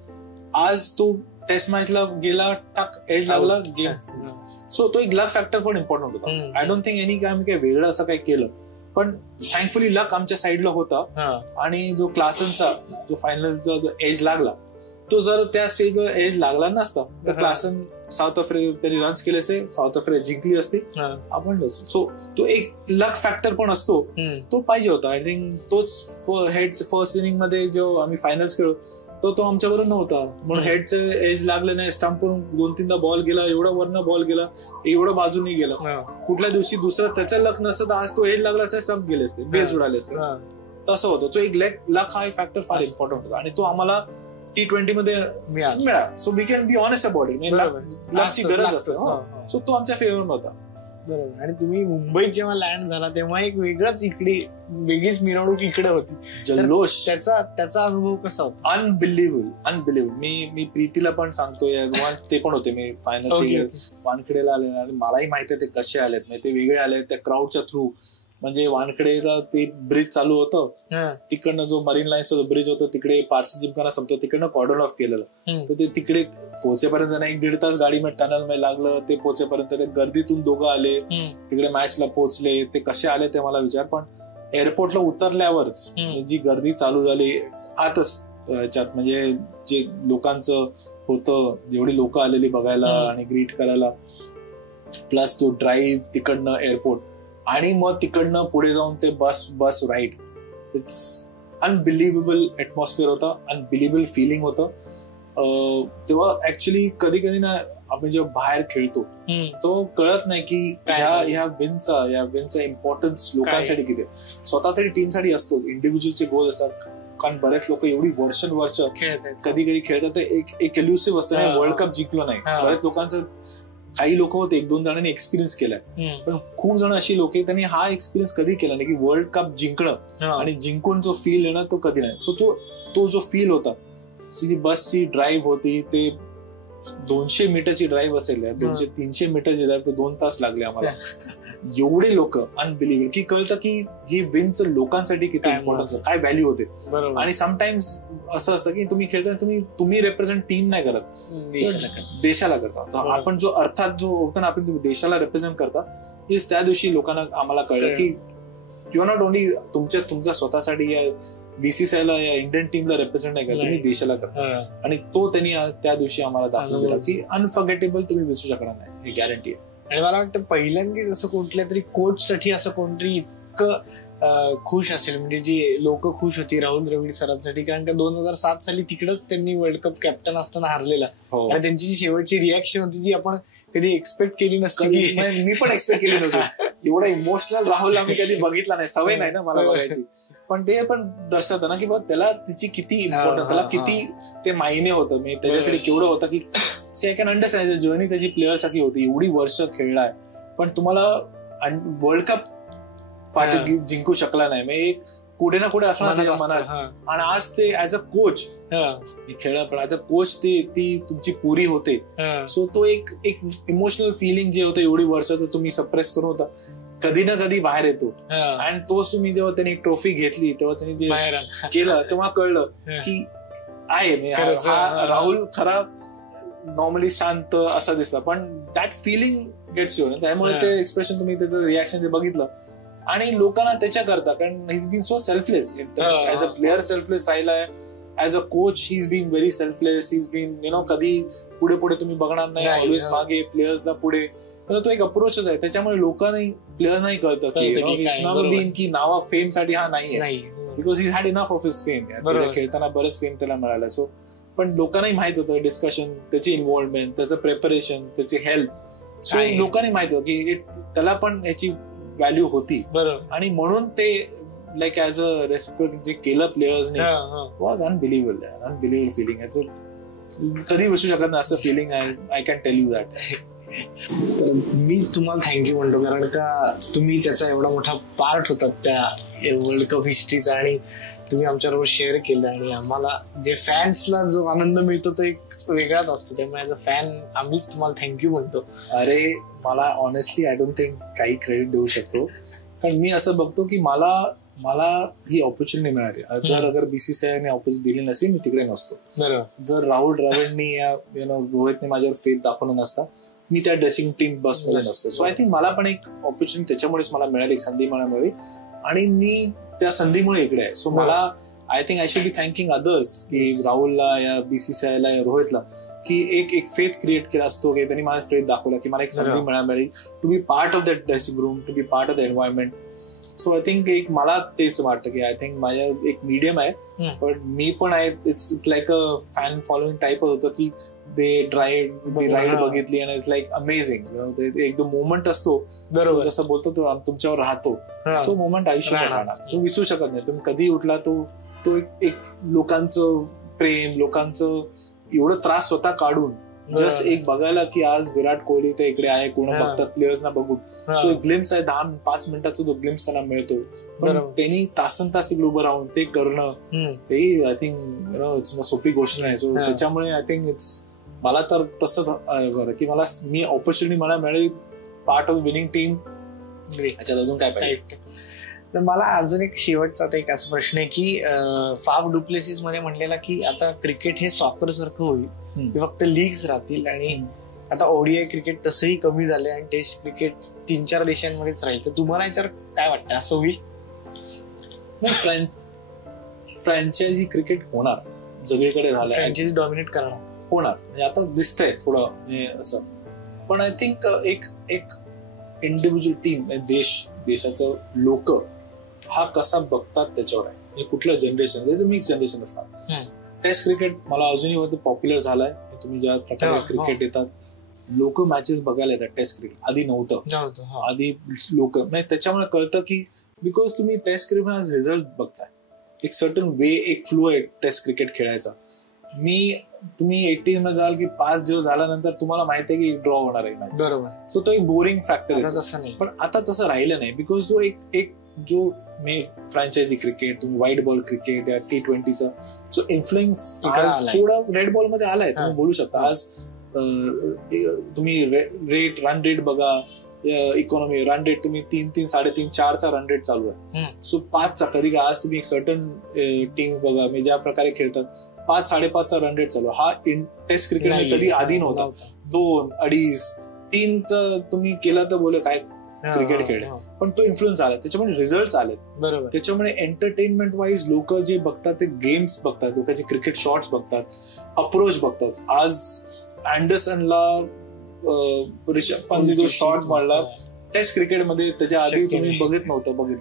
आज तो टेस्ट मॅचला गेला, टक एज लागला गेम. सो तो एक लक फॅक्टर पण इम्पॉर्टंट होता. आय डोंट थिंक एनी काय आम्ही काही वेगळं असं काही केलं, पण थँकफुली लक आमच्या साईडला होता. आणि जो क्लासनचा जो फायनलचा जो एज लागला, तो जर त्या स्टेजवर एज लागला नसता तर क्लासन साऊथ आफ्रिका त्यांनी रन्स केले असते, साऊथ आफ्रिका जिंकली असती, आपण नसतो. सो तो एक लक फॅक्टर पण असतो, तो पाहिजे होता. आय थिंक तोच हेडच्या फर्स्ट इनिंग मध्ये जो आम्ही फायनल्स खेळलो तो आमच्या बरोबर नव्हता, म्हणून हेडचं एज लागले नाही, स्टंपवरून 2-3दा बॉल गेला, एवढा वरनं बॉल गेला, एवढं बाजूनी गेलं. कुठल्या दिवशी दुसरं त्याचं लक नसतं तर आज तो एज लागला असता, स्टंप गेले असते, बेल्स उडाले असते. तसं होतं. तो एक लक हा एक फॅक्टर फार इम्पॉर्टंट होता, आणि तो आम्हाला T20 मध्ये मिळाला. So we can be honest about it. लकची गरज असते. सो तो आमच्या फेवर होता. बरोबर. आणि तुम्ही मुंबईत जेव्हा लँड झाला तेव्हा एक वेगळंच इकडे वेगळीच मिरवणूक इकडे होती, जल्लोष. त्याचा अनुभव कसा होता? अनबिलिव्हेबल. मी प्रीतीला पण सांगतोय, ते पण होते. मी फायनल वानखेडेला आले आणि मलाही माहिती आहे ते कसे आलेत, म्हणजे ते वेगळे आले त्या क्राऊडच्या थ्रू. म्हणजे वानखेडेला ते ब्रिज चालू होतं, तिकडनं जो मरीन लाईनचा जो ब्रिज होता तिकडे पारसी जिमखाना संपतो, तिकडनं कॉर्डन ऑफ केलेलं. तर ते तिकडे पोहोचेपर्यंत नाही 1.5 तास गाडी मध्ये टनल मध्ये लागलं. ते पोहोचेपर्यंत ते गर्दीतून दोघं आले, तिकडे मॅचला पोहोचले. ते कसे आले ते मला विचार, पण एअरपोर्टला उतरल्यावरच जी गर्दी चालू झाली आतच त्याच्यात, म्हणजे जे लोकांचं होतं, जेवढी लोक आलेली बघायला आणि ग्रीट करायला, प्लस तो ड्राईव्ह तिकडनं एअरपोर्ट, आणि मग तिकडनं पुढे जाऊन ते बस राईड. इट्स अनबिलिव्हेबल ॲटमॉस्फिअर होता, अनबिलिव्हेबल फिलिंग होतं. तेव्हा ऍक्च्युली कधी कधी ना आपण जेव्हा बाहेर खेळतो तो कळत नाही की ह्या विनचा इम्पॉर्टन्स लोकांसाठी किती, स्वतःसाठी टीमसाठी असतो, इंडिव्हिज्युअलचे गोल असतात. कारण बरेच लोक एवढी वर्ष कधी कधी खेळतात, एक एल्युसिव्ह असतं. वर्ल्ड कप जिंकलो नाही, बरेच लोकांचं, काही लोक होते 1-2 जणांनी एक्सपिरियन्स केलाय, पण खूप जण अशी लोक आहेत त्यांनी हा एक्सपिरियन्स कधी केला नाही की वर्ल्ड कप जिंकणं आणि जिंकून जो फील येणं तो कधी नाही. सो तो जो फील होता, जी बसची ड्राईव्ह होती, ते 200 मीटरची ड्राईव्ह असेल, 200-300 मीटरची ड्राईव्ह, ते 2 तास लागले आम्हाला. एवढे लोक, अनबिलिव्हेबल, की कळतं की ही विनचं लोकांसाठी किती इम्पॉर्टन्स, काय व्हॅल्यू होते. आणि समटाइम्स असं असतं की तुम्ही खेळता, तुम्ही रिप्रेझेंट टीम नाही करत, देशाला करता. आपण जो अर्थात जो होता ना, आपण देशाला रिप्रेझेंट करता, हेच त्या दिवशी लोकांना आम्हाला कळलं की यू नॉट ओनली तुमच्या स्वतःसाठी या बीसीसीआयला या इंडियन टीमला रिप्रेझेंट नाही करत, तुम्ही देशाला करता. आणि तो त्यांनी त्या दिवशी आम्हाला दाखवून दिला की अनफॉर्गेटेबल तुम्ही विसरू शकणार नाही, ही गॅरंटी आहे. आणि मला वाटतं पहिल्यांदाच असं कुठल्या तरी कोच साठी असं कोणतरी इतकं खुश असेल, म्हणजे जी लोक खुश होती राहुल द्रविड सरांसाठी, कारण का 2007 साली तिकडच त्यांनी वर्ल्ड कप कॅप्टन असताना हारलेला. आणि त्यांची जी शेवटची रिॲक्शन होती ती आपण कधी एक्सपेक्ट केली नसती. मी पण एक्सपेक्ट केली नव्हती. एवढा इमोशनल राहुल आम्ही कधी बघितला नाही, सवय नाही ना मला बघायची. पण ते पण दर्शवतं ना की बाबा त्याला तिची किती इम्पॉर्टंट, त्याला किती ते मायने होतं, मी त्याच्यासाठी केवढं होतं की आय कॅन अंडरस्टँड जर्नी त्याची प्लेअरसाठी होती, एवढी वर्ष खेळलाय पण तुम्हाला वर्ल्ड कप पार्टी जिंकू शकला नाही, मग एक कुठे ना कुठे असणार त्याच्या मनात. आणि आज ते ऍज अ कोच खेळला, पण ऍज अ कोच ती तुमची पुरी होते. सो तो एक इमोशनल फिलिंग जे होतं एवढी वर्ष तर तुम्ही सप्रेस करून होता, कधी ना कधी बाहेर येतो. आणि तोच तुम्ही जेव्हा त्यांनी ट्रॉफी घेतली तेव्हा त्यांनी जे केलं तेव्हा कळलं की आहे हा राहुल खरा नॉर्मली शांत असा दिसला, पण दॅट फिलिंग गेट्स यू. त्यामुळे ते एक्सप्रेशन तुम्ही त्याचं रिॲक्शन जे बघितलं आणि लोकांना त्याच्या करता, कारण he is been so selfless as a player, selfless राहिलाय. As a coach he is been very selfless, he is been कधी पुढे पुढे तुम्ही बघणार नाही, ऑलवेज मागे प्लेयर्सला पुढे. तो एक अप्रोचच आहे, त्याच्यामुळे लोकांनाही प्लेअर नाही कळतं की नावा फेम साठी हा नाहीये, because he had enough of his fame. खेळताना बरंच फेम त्याला मिळालं. सो पण लोकांनाही माहित होतं डिस्कशन, त्याची इन्व्हॉल्वमेंट, त्याचं प्रिपरेशन, त्याची हेल्प. सो लोकांनी माहित होतं की त्याला पण याची व्हॅल्यू होती. आणि म्हणून ते लाईक ऍज अ रेस्पेक्ट जे केलं प्लेयर्सने वॉज अनबिलिव्हेबल फिलिंग. कधी विसरू शकत नाही असं feeling. I can tell you that. मीच तुम्हाला थँक्यू म्हणतो, कारण का तुम्ही त्याचा एवढा मोठा पार्ट होतात त्या वर्ल्ड कप हिस्ट्रीचा, आणि तुम्ही आमच्याबरोबर शेअर केलं. आणि आम्हाला जे फॅन्सला जो आनंद मिळतो तो एक वेगळाच असतो. त्यामुळे ऍज अ फॅन आम्हीच तुम्हाला थँक्यू म्हणतो. अरे मला ऑनेस्टली आय डोंट थिंक काही क्रेडिट देऊ शकतो, कारण मी असं बघतो की मला ही ऑपॉर्च्युनिटी मिळाली. जर अगर बीसीसीआयने ऑपॉर्च्युनिटी दिली नसेल मी तिकडे नसतो. जर राहुल द्रविडनी या रोहितने माझ्यावर फेथ दाखवलं नसता मी त्या ड्रेसिंग टीम बसमध्ये नसतो. सो आय थिंक मला पण एक ऑपॉर्च्युनिटी त्याच्यामुळेच मला मिळाली, एक संधी मला मिळाली आणि मी त्या संधीमुळे इकडे आहे. सो मला I think I should be thanking others की राहुलला या बीसीसीआयला या रोहितला की एक फेथ क्रिएट केला असतो की त्यांनी मला फेथ दाखवला की मला एक संधी मिळाली to be part of that dressing room, to be part of the environment. So I think एक मला तेच वाटतं की आय थिंक माझ्या एक मीडियम आहे, पण मी पण आहे it's like a fan following type होतं की ते राईड बघितली आणि इट्स लाईक अमेझिंग. एकदम मोमेंट असतो जसं बोलतो तो तुमच्यावर राहतो, तो मोमेंट आयुष्यात राहणार, तो विसरू शकत नाही. तुम्ही कधी उठला तो एक लोकांचं प्रेम, लोकांचं एवढं त्रास स्वतः काढून जस्ट एक बघायला की आज विराट कोहली तर इकडे आहे, कोण बघतात प्लेयर्सना बघून, तो एक ग्लिम्स आहे 10-5 मिनिटाचा तो ग्लिम्स त्यांना मिळतो. पण त्यांनी तासन तास उभं राहून ते करणं तेही आय थिंक इट्स सोपी गोष्ट नाही. सो त्याच्यामुळे आय थिंक इट्स मला तर तसं की मी ऑपॉर्च्युनिटी मला मिळाली पार्ट ऑफ विनिंग टीम. याच्यात अजून काय पाहिजे. तर मला अजून एक शेवटचा एक असा प्रश्न आहे की फाफ डुप्लेसिस मध्ये म्हणलेला की आता क्रिकेट हे सॉकर सारखं होईल की फक्त लीग्स राहतील, आणि आता ओडीआय क्रिकेट तसंही कमी झालंय आणि टेस्ट क्रिकेट 3-4 देशांमध्येच राहील. तर तुम्हाला याच्यावर काय वाटतं, असं होईल? फ्रँचायझी क्रिकेट होणार, सगळीकडे झालं, फ्रँचायझी डॉमिनेट करणार होणार, म्हणजे आता दिसतंय थोडं म्हणजे असं. पण आय थिंक एक इंडिव्हिज्युअल टीम, देशाचं लोक हा कसा बघतात त्याच्यावर आहे. कुठलं जनरेशन, मिक्स जनरेशन असणार. टेस्ट क्रिकेट मला अजूनही पॉप्युलर झालाय. तुम्ही ज्या प्रकारे क्रिकेट येतात, लोक मॅचेस बघायला येतात. टेस्ट क्रिकेट आधी नव्हतं. आधी लोक नाही, त्याच्यामुळे कळतं की बिकॉज तुम्ही टेस्ट क्रिकेट आज रिझल्ट बघताय, एक सर्टन वे, एक फ्लो आहे टेस्ट क्रिकेट खेळायचा. तुम्ही 18 मध्ये जाल की 5 दिवस झाल्यानंतर तुम्हाला माहिती आहे की ड्रॉ होणार आहे मॅच. बरोबर. सो तो एक बोरिंग फॅक्टर आहे. पण आता तसं राहिलं नाही, बिकॉज जो एक जो फ्रँचायझी क्रिकेट, तुम्ही व्हाईट बॉल क्रिकेट या T20चा जो इन्फ्लुएन्स आज थोडा रेड बॉल मध्ये आलाय. तुम्ही बोलू शकता आज तुम्ही रन रेट बघा, इकॉनॉमी रन रेट तुम्ही 3-3, 3.5, 4चा रन रेट चालू आहे. सो 5चा कधी आज तुम्ही एक सर्टन टीम बघा मी ज्या प्रकारे खेळतात 5-5.5चा रन रेट चालू. हा टेस्ट क्रिकेट कधी आधी नव्हता. 2, 2.5, 3चा तुम्ही केला तर बोले काय क्रिकेट खेळ. पण तो इन्फ्लुएन्स आला, त्याच्यामुळे रिझल्ट आले. बरोबर. त्याच्यामुळे एंटरटेनमेंट वाईज लोक जे बघतात ते गेम्स बघतात, लोकांचे क्रिकेट शॉट्स बघतात, अप्रोच बघतात. आज अँडरसनला रिषभ पंतने जो शॉट मारला टेस्ट क्रिकेटमध्ये, त्याच्या आधी तुम्ही बघितलं,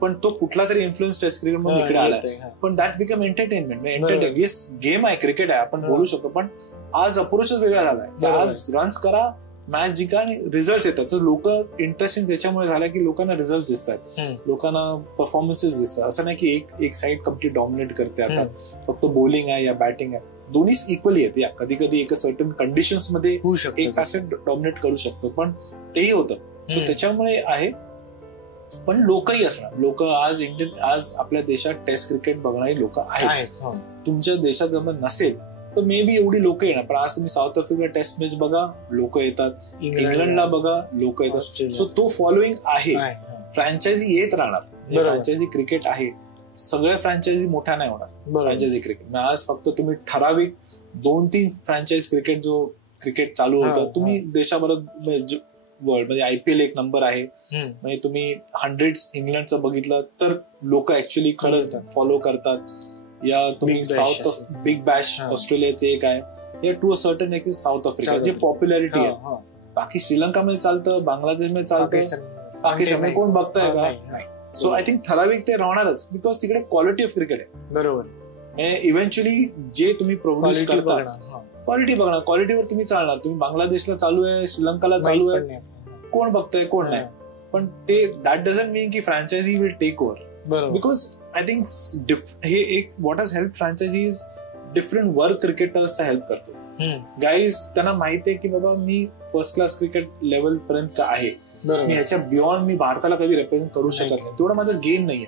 पण तो कुठला तरी इन्फ्लुएन्स टेस्ट क्रिकेट मध्ये इकडे आलाय. पण that become entertainment. Yes game आहे, क्रिकेट आहे, आपण बोलू शकतो, पण आज अप्रोचच वेगळा झालाय. आज रन्स करा, मॅच जिंका आणि रिझल्ट येतात. तर लोक इंटरेस्टिंग त्याच्यामुळे झालं की लोकांना रिझल्ट दिसतात, लोकांना परफॉर्मन्सेस दिसतात. असं नाही की एक साईड कम्प्लीट डॉमिनेट करते आता, फक्त बॉलिंग आहे या बॅटिंग आहे, दोन्ही इक्वली आहेत. या कधी कधी एका सर्टन कंडिशन्स मध्ये एक फॅक्टर डॉमिनेट करू शकतो, पण तेही होतं. सो त्याच्यामुळे आहे. पण लोकही असणार, लोक आज आपल्या देशात टेस्ट क्रिकेट बघणारी लोक आहेत. तुमच्या देशात जर नसेल तर मे बी एवढी लोक येणार, पण आज तुम्ही साऊथ आफ्रिका टेस्ट मॅच बघा, लोक येतात. इंग्लंडला बघा, लोक येतात. सो तो फॉलोईंग आहे. फ्रँचायझी येत राहणार. फ्रँचायझी क्रिकेट आहे. सगळ्या फ्रँचायझी मोठ्या नाही होणार फ्रँचायझी क्रिकेट. आज फक्त तुम्ही ठराविक 2-3 फ्रँचायझी क्रिकेट जो क्रिकेट चालू होतं, तुम्ही देशाभरात वर्ल्ड म्हणजे IPL एक नंबर आहे. म्हणजे तुम्ही 100 इंग्लंडचं बघितलं तर लोक ऍक्च्युअली खरं फॉलो करतात. या तुम्ही साऊथ बिग बॅश ऑस्ट्रेलियाचे एक आहे, या टू अ सर्टन एक साऊथ आफ्रिका जे पॉप्युलॅरिटी आहे. बाकी श्रीलंकामध्ये चालतं, बांगलादेशमध्ये चालतं, पाकिस्तान कोण बघताय का? सो आय थिंक ठराविक ते राहणारच, बिकॉज तिकडे क्वालिटी ऑफ क्रिकेट आहे. बरोबर. इव्हेंच्युअली जे तुम्ही प्रोड्यूस करता क्वालिटी बघणार, क्वालिटीवर तुम्ही चालणार. तुम्ही बांगलादेशला चालू आहे, श्रीलंकाला चालू आहे, कोण बघतंय कोण नाही. पण ते दॅट डझंट मीन की franchise will take over. Because I think हे एक what has help franchise is different work क्रिकेटर्सचा हेल्प करतो. गाईज त्यांना माहिती आहे की बाबा मी फर्स्ट क्लास क्रिकेट लेवल पर्यंत आहे, मी ह्याच्या बियॉन्ड मी भारताला कधी रिप्रेझेंट करू शकत नाही, तेवढा माझा गेम नाहीये.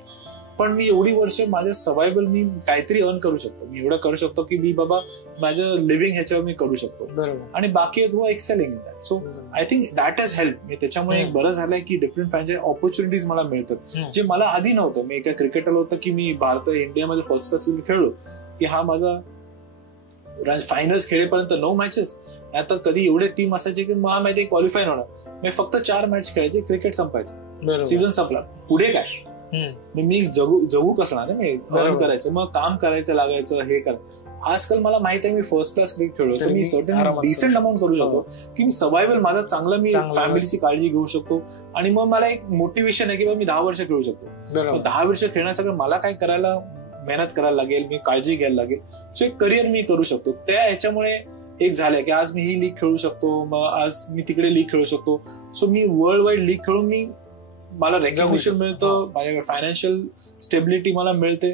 पण मी एवढी वर्ष माझ्या सर्वायवल मी काहीतरी अर्न करू शकतो. मी एवढं करू शकतो की मी बाबा माझं लिव्हिंग ह्याच्यावर मी करू शकतो, आणि बाकी who are excelling in that. So I think that has help. त्याच्यामुळे एक बरं झालंय की डिफरंट फ्रँचायझी ऑपॉर्च्युनिटीज मला मिळतात, जे मला आधी नव्हतं. मी एका क्रिकेटरला होतं की मी इंडियामध्ये फर्स्ट क्लास खेळलो की हा माझा फायनल्स खेळेपर्यंत 9 मॅचेस. आता कधी एवढे टीम असायचे की मला माहिती क्वालिफाय होणार, मी फक्त 4 मॅच खेळायचे, क्रिकेट संपायचं, सीझन संपला, पुढे काय मी जगू कसणार ना, मी अर्न करायचं, मग काम करायचं लागायचं, हे कर. आजकाल मला माहित आहे मी फर्स्ट क्लास क्रिकेट खेळलो तर मी सर्टन डिसेंट अमाऊंट करू शकतो की मी सर्वायवल माझा चांगला, मी फॅमिलीची काळजी घेऊ शकतो, आणि मग मला एक मोटिवेशन आहे की मी 10 वर्ष खेळू शकतो. 10 वर्ष खेळण्यासाठी मला काय करायला, मेहनत करायला लागेल, मी काळजी घ्यायला लागेल. सो एक करिअर मी करू शकतो. त्या ह्याच्यामुळे एक झालंय की आज मी ही लीग खेळू शकतो, मग आज मी तिकडे लीग खेळू शकतो. सो मी वर्ल्ड वाईड लीग खेळून मला रेकग्निशन मिळतं, माझ्याकडे फायनान्शियल स्टेबिलिटी मला मिळते,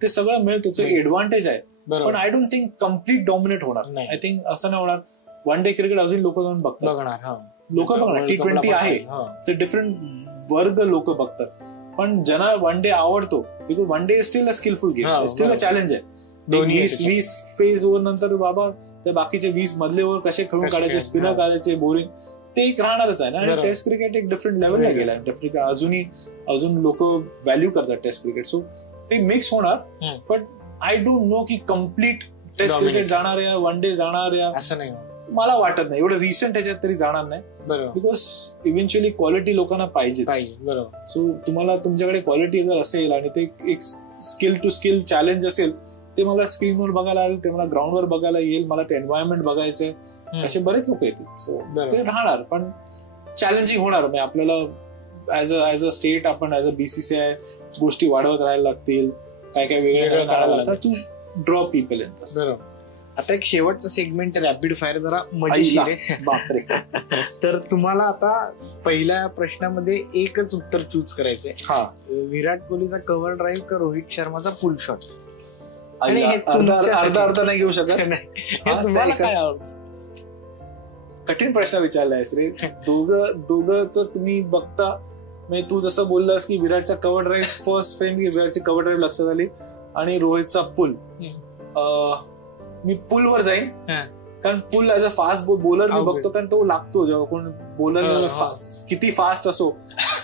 ते सगळं मिळतं. तो एक एडव्हान्टेज आहे. पण I don't think complete dominate होणार. आय थिंक असं नाही होणार. वन डे क्रिकेट अजून लोक जाऊन बघतात, लोक बघणार. T20 आहे, ते डिफरंट वर्ग लोक बघतात. पण ज्यांना वन डे आवडतो, because one day still a skilful game, still a challenge आहे. 20 फेज ओव्हर नंतर बाबा त्या बाकीचे 20 मधले ओव्हर कसे खेळून काढायचे, स्पिनर काढायचे, बोरिंग, ते एक राहणारच आहे ना. आणि टेस्ट क्रिकेट एक डिफरंट लेवलला गेलाय. अजून लोक व्हॅल्यू करतात टेस्ट क्रिकेट. सो ते मिक्स होणार. पण आय डोंट नो की कम्प्लीट टेस्ट क्रिकेट जाणार आहे, वन डे जाणार आहे, असं नाही मला वाटत नाही. एवढं रिसेंट ह्याच्यात तरी जाणार नाही, बिकॉज इव्हेंच्युअली क्वालिटी लोकांना पाहिजे. सो तुम्हाला तुमच्याकडे क्वालिटी जर असेल आणि ते एक स्किल टू स्किल चॅलेंज असेल, ते मला स्क्रीनवर बघायला येईल, ते मला ग्राउंडवर बघायला येईल, मला ते एन्व्हायरमेंट बघायचंय, असे बरेच लोक येतील. सो ते राहणार, पण चॅलेंजिंग होणार. म्हणजे आपल्याला ऍज अ स्टेट, आपण ऍज अ BCCI गोष्टी वाढवत राहायला लागतील, काय काय वेगवेगळं करायला लागतं टू ड्रॉ पीपल इन. बरोबर. आता एक शेवटचा सेगमेंट रॅपिड फायर, जरा मजेशीर आहे. बापरे. तर तुम्हाला आता पहिल्या प्रश्नामध्ये एकच उत्तर चूज करायचंय. विराट कोहलीचा कव्हर ड्राईव्ह का रोहित शर्माचा पुल शॉट? अर्धा नाही घेऊ शकत. तुम्हाला काय आवडतं? कठीण प्रश्न विचारलाय रे. दोघंच तुम्ही बघता. म्हणजे तू जसं बोललास की विराटचा कव्हर ड्राईव्ह, फर्स्ट फ्रेम विराटची कव्हर ड्राईव्ह लक्षात आली, आणि रोहितचा पुल. मी पुलवर जाईन, कारण पुल ऍज अ फास्ट बॉलर मी बघतो, कारण तो लागतो जेव्हा कोण बॉलर किती फास्ट असो,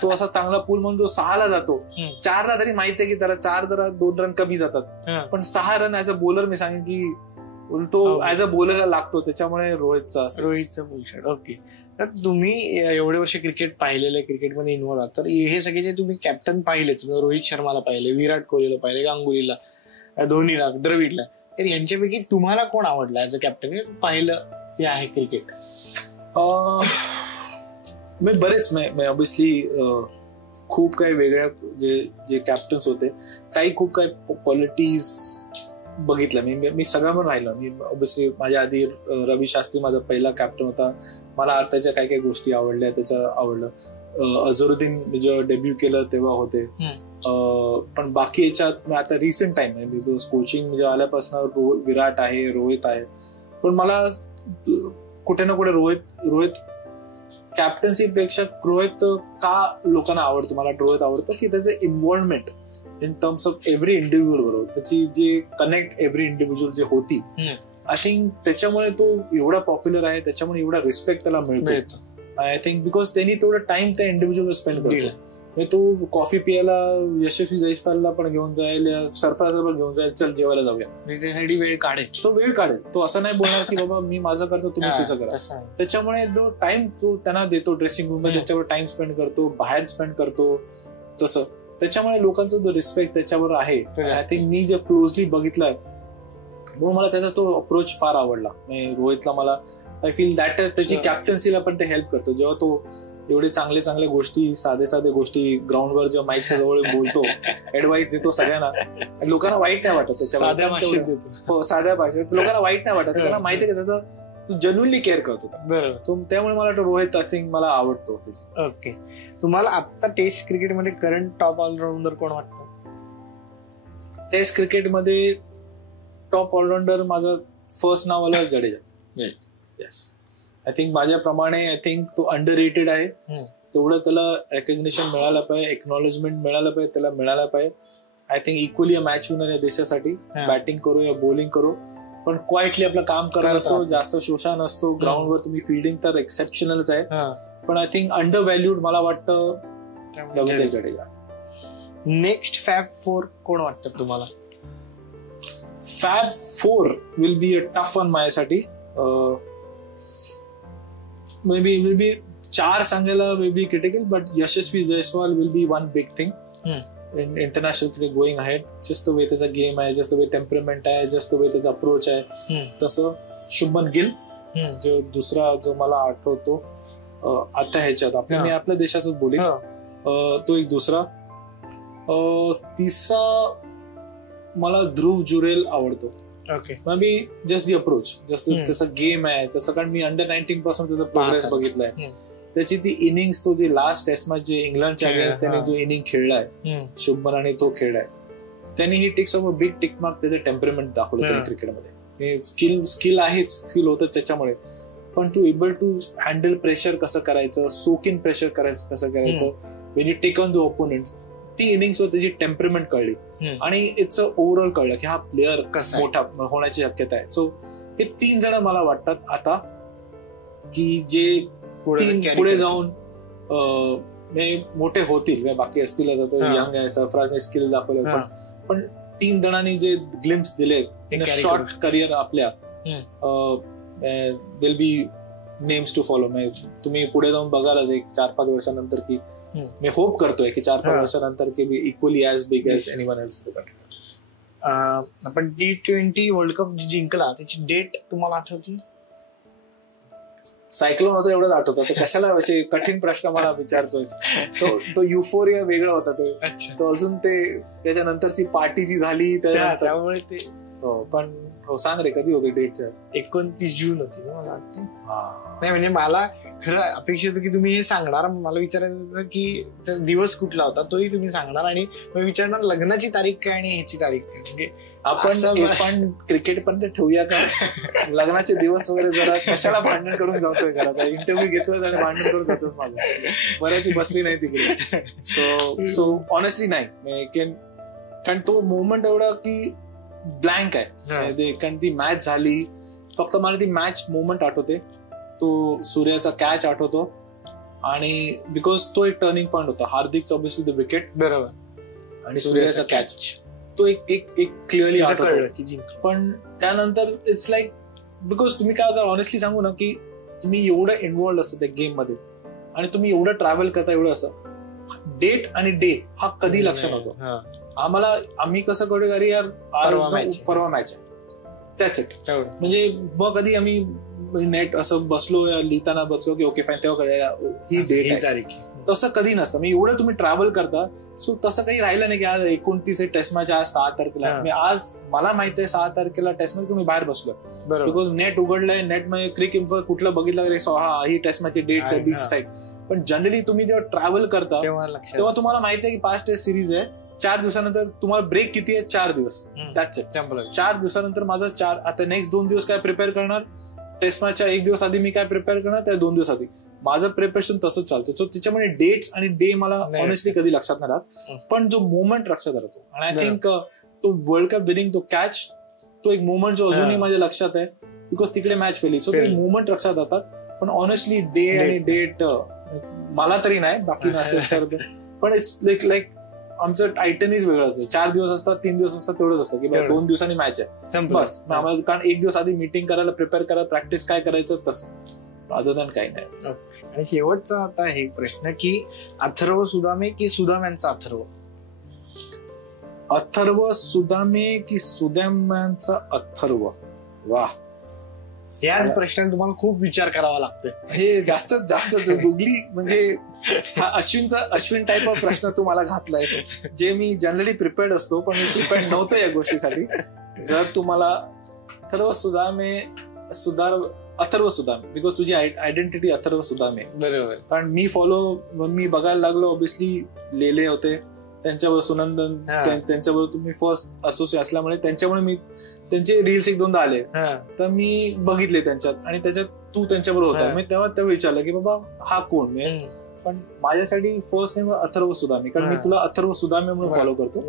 तो असा चांगला पुल म्हणून तो 6ला जातो. 4ला तरी माहिती आहे की त्याला 4 जरा 2 रन कमी जातात, पण 6 रन ऍज अ बॉलर मी सांगेन की तो ऍज अ बॉलरला लागतो. त्याच्यामुळे रोहितचा पुल शॉट. ओके. तर तुम्ही एवढे वर्ष क्रिकेट पाहिलेलं, क्रिकेटमध्ये इन्व्हॉल्व आहात, तर हे सगळे जे तुम्ही कॅप्टन पाहिलेच, रोहित शर्माला पाहिले, विराट कोहलीला पाहिले, गांगुलीला, धोनीला, द्रविडला, तर यांच्यापैकी तुम्हाला कोण आवडला ऍज अ कॅप्टन पाहिलं ते आहे क्रिकेट? मी बरेच ऑब्विसली खूप काही वेगळ्या जे कॅप्टन्स होते, काही खूप काही क्वालिटीज बघितलं. मी सगळ्यावर राहिलो. मी ऑब्व्हियसली माझ्या आधी रवी शास्त्री माझा पहिला कॅप्टन होता. मला त्याच्या काही काही गोष्टी आवडल्या, त्याचं आवडलं. अझरुद्दीन जेव्हा डेब्यू केलं तेव्हा होते. पण बाकी याच्यात आता रिसेंट टाइम आहे, बिकॉज कोचिंग जेव्हा आल्यापासून विराट आहे, रोहित आहे. पण मला कुठे ना कुठे रोहित कॅप्टन्सी पेक्षा रोहित का लोकांना आवडतो, मला रोहित आवडतो की त्याचं involvement in terms of every individual बरोबर, त्याची जे कनेक्ट एव्हरी इंडिव्हिज्युअल जे होती, आय थिंक त्याच्यामुळे तो एवढा पॉप्युलर आहे, त्याच्यामुळे एवढा रिस्पेक्ट त्याला मिळतो. आय थिंक बिकॉज त्यांनी तेवढा टाइम त्या इंडिव्हिज्युअल स्पेंड करतो. तो कॉफी पियाला यशस्वी जयस्वालला पण घेऊन जाईल, सरफराजला पण घेऊन जाईल, चल जेवायला जाऊया, त्यासाठी वेळ काढेल, तो वेळ काढेल. तो असं नाही बोलणार की बाबा मी माझं करतो तुम्ही तुझं करा. त्याच्यामुळे जो टाइम तो त्यांना देतो ड्रेसिंग रूम मध्ये, त्याच्यावर टाइम स्पेंड करतो, बाहेर स्पेंड करतो, तसं त्याच्यामुळे लोकांचा जो रिस्पेक्ट त्याच्यावर आहे. आय थिंक मी जे क्लोजली बघितलाय म्हणून मला त्याचा तो अप्रोच फार आवडला. रोहितला मला आय फील दॅट त्याची कॅप्टन्सीला पण ते हेल्प करतो. जेव्हा तो एवढे चांगले चांगले गोष्टी, साधे गोष्टी ग्राउंडवर जेव्हा माईकच्या जवळ बोलतो, ऍडवाइस देतो सगळ्यांना, लोकांना वाईट नाही वाटत त्याच्यावर, साध्या भाषेत लोकांना वाईट नाही वाटत, त्यांना माहिती आहे की त्याचा तू जेन्युइनली केअर करतो. त्यामुळे मला वाटतं रोहित आय थिंक मला आवडतो. ओके, तुम्हाला आता टेस्ट क्रिकेटमध्ये करंट टॉप ऑलराऊंडर कोण वाटतं? टेस्ट क्रिकेटमध्ये टॉप ऑलराऊंडर माझं फर्स्ट नाव आलं जडेजा. येस, आय थिंक माझ्याप्रमाणे आय थिंक तो अंडररेटेड आहे. तेवढं त्याला रेकग्निशन मिळालं पाहिजे, एक्नॉलेजमेंट मिळालं पाहिजे, त्याला मिळालं पाहिजे. I think equally match winner या देशासाठी, बॅटिंग करो या बॉलिंग करो, पण क्वाइटली आपलं काम करत असतो, जास्त शोषा नसतो. ग्राउंडवर तुम्ही फिल्डिंग तर एक्सेप्शनलच आहे, पण आय थिंक अंडर व्हॅल्यूड मला वाटतं रवींद्र जडेजा. नेक्स्ट फॅब 4 कोण वाटतं तुम्हाला? Fab 4 will be a tough one माझ्यासाठी. मे बी 4 सांगायला may be critical, but Yashasvi Jaiswal will be one big thing in international cricket going ahead. Just the way त्याचा गेम आहे, just the way temperament आहे, just the way त्याचा अप्रोच आहे. तसं शुभमन गिल जो दुसरा जो मला आठवतो आता ह्याच्यात मी आपल्या देशाचाच बोलेन, तो एक दुसरा. तिसरा मला ध्रुव जुरेल आवडतो. May be just the approach, just त्याचा गेम आहे त्याचा, कारण मी अंडर 19 पासून त्याचा प्रोग्रेस बघितलाय. त्याची ती इनिंग्स, तो जे लास्ट टेस्ट मॅच जे इंग्लंडच्या त्याने जो इनिंग खेळलाय शुभमन आणि तो खेळलाय, त्यांनी he ticks off a big tick mark त्याचं टेम्परमेंट दाखवलं त्यांनी क्रिकेटमध्ये. स्किल आहेच, स्किल होतं त्याच्यामुळे, पण to able to handle pressure कसं करायचं, सोक इन प्रेशर कसं करायचं, when you take on the opponent, ती इनिंग्सवर त्याची टेम्परमेंट कळली आणि इट्स ओव्हरऑल कळलं की हा प्लेअर मोठा होण्याची शक्यता आहे. सो हे 3 जण मला वाटतात आता की जे पुढे जाऊन मोठे होतील. बाकी असतील यंग आहे, सरफराजने स्किल दाखवलं, पण 3 जणांनी जे ग्लिम्स दिले शॉर्ट करिअर आपल्या, will be names to follow. तुम्ही पुढे जाऊन बघाल एक 4-5 वर्षानंतर की मी होप करतोय की 4-5 वर्षानंतर की be equally as big as anyone else. आपण T20 वर्ल्ड कप जिंकला त्याची डेट तुम्हाला आठवते? सायक्लोन होतं एवढंच आठवतं. तर कशाला असे कठीण प्रश्न मला विचारतोय? तो युफोरिया वेगळा होता. तो अजून ते त्याच्यानंतरची पार्टी जी झाली त्यामुळे ते. हो, पण सांग रे कधी होते डेट? 29 जून होती ना मला वाटतं. नाही म्हणजे मला खरं अपेक्षित होतं की तुम्ही हे सांगणार. मला विचारायचं होतं की दिवस कुठला होता तोही तुम्ही सांगणार, आणि मी विचारणार लग्नाची तारीख काय आणि ह्याची तारीख काय. म्हणजे आपण क्रिकेट पण ठेवूया का? लग्नाचे दिवस वगैरे जरा कशाला भांडण करून जातोय घरात, इंटरव्ह्यू घेतोय आणि भांडण करून जातोच माझं. बरं ती बसली नाही तिकडे. सो ऑनेस्टली नाही, कारण तो मोमेंट एवढा की ब्लँक आहे. कारण ती मॅच झाली, फक्त मला ती मॅच मोमेंट आठवते, तो सूर्याचा कॅच आठवतो, आणि बिकॉज तो एक टर्निंग पॉइंट होता. हार्दिकचा ऑब्व्हियसली द विकेट, बरोबर, आणि सूर्याचा कॅच, तो एक क्लिअरली आठवतो. पण त्यानंतर इट्स लाईक, बिकॉज तुम्ही काय होता ऑनेस्टली सांगू ना, की तुम्ही एवढं इन्व्हॉल्ड असतं त्या गेम मध्ये आणि तुम्ही एवढं ट्रॅव्हल करता, एवढं असं डेट आणि डे हा कधी लक्षात होतो आम्हाला. आम्ही कसं कळतो अरे यार आज परवा मॅच आहे, त्याच इट. म्हणजे मग कधी आम्ही नेट असं बसलो लिहिताना बसलो की ओके फाईन तेव्हा कळेल ही डेट आहे, तसं कधी नसतं. मी एवढं तुम्ही ट्रॅव्हल करता सो तसं काही राहिलं नाही की आज 29 टेस्ट मॅच आज 6 तारखेला. मी आज मला माहिती आहे 6 तारखेला टेस्ट मॅच मी बाहेर बसलो बिकॉज नेट उघडलंय, नेट मध्ये क्रिक इन्फो कुठलं बघितलं ही टेस्ट मॅचची डेट्स आहे बीसी साईड. पण जनरली तुम्ही जेव्हा ट्रॅव्हल करता तेव्हा तुम्हाला माहिती आहे की 5 टेस्ट सिरीज आहे, 4 दिवसानंतर तुम्हाला ब्रेक किती आहे, 4 दिवस. त्याच 4 दिवसानंतर माझा 4 आता नेक्स्ट 2 दिवस काय प्रिपेअर करणार, टेस्ट मॅचच्या 1 दिवस आधी मी काय प्रिपेअर करणार, त्या 2 दिवस आधी माझं प्रिपरेशन तसंच चालतं. सो त्याच्यामुळे डेट्स आणि डे मला ऑनेस्टली कधी लक्षात नाही राहत, पण जो मोमेंट लक्षात राहतो. आणि आय थिंक तो वर्ल्ड कप विनिंग तो कॅच तो एक मोमेंट जो अजूनही माझ्या लक्षात आहे बिकॉज तिकडे मॅच फेली. सो ते मोमेंट लक्षात राहतात. पण ऑनेस्टली डे आणि डेट मला तरी नाही, बाकी नसेल तर. पण इट्स लाईक आमचं टायटनीच वेगळं असतं. 4 दिवस असतात, 3 दिवस असतात, तेवढंच असतं की 2 दिवसांनी मॅच आहे बस. आम्हाला कारण 1 दिवस आधी मीटिंग करायला, प्रिपेअर करायला, प्रॅक्टिस काय करायचं तसं, अदर दॅन काही नाही. आणि शेवटचा आता हे प्रश्न की अथर्व सुदामे की सुदाम यांचा अथर्व? अथर्व सुदामे की सुदाम यांचा अथर्व? वा, याच प्रश्नाला तुम्हाला खूप विचार करावा लागतोय. हे जास्त गुगली म्हणजे हा अश्विन टाईप ऑफ प्रश्न तू मला घातलाय, जे मी जनरली प्रिपेअर्ड असतो पण मी प्रिपेअर्ड नव्हतो या गोष्टीसाठी. जर तुम्हाला अथर्व सुदामे बिकॉज तुझी आयडेंटिटी अथर्व सुदामे, बरोबर. कारण मी बघायला लागलो ऑब्विसली लेले होते त्यांच्याबरोबर, सुनंदन त्यांच्याबरोबर तुम्ही फर्स्ट असोसिएट असल्यामुळे त्यांच्यामुळे मी त्यांचे रील्स 1-2दा आले तर मी बघितले त्यांच्यात, आणि त्याच्यात तू त्यांच्याबरोबर होता. मी तेव्हा विचारलं की बाबा हा कोण. पण माझ्यासाठी फर्स्ट नेम अथर्व सुदामे, कारण मी तुला अथर्व सुदामे म्हणून फॉलो करतो.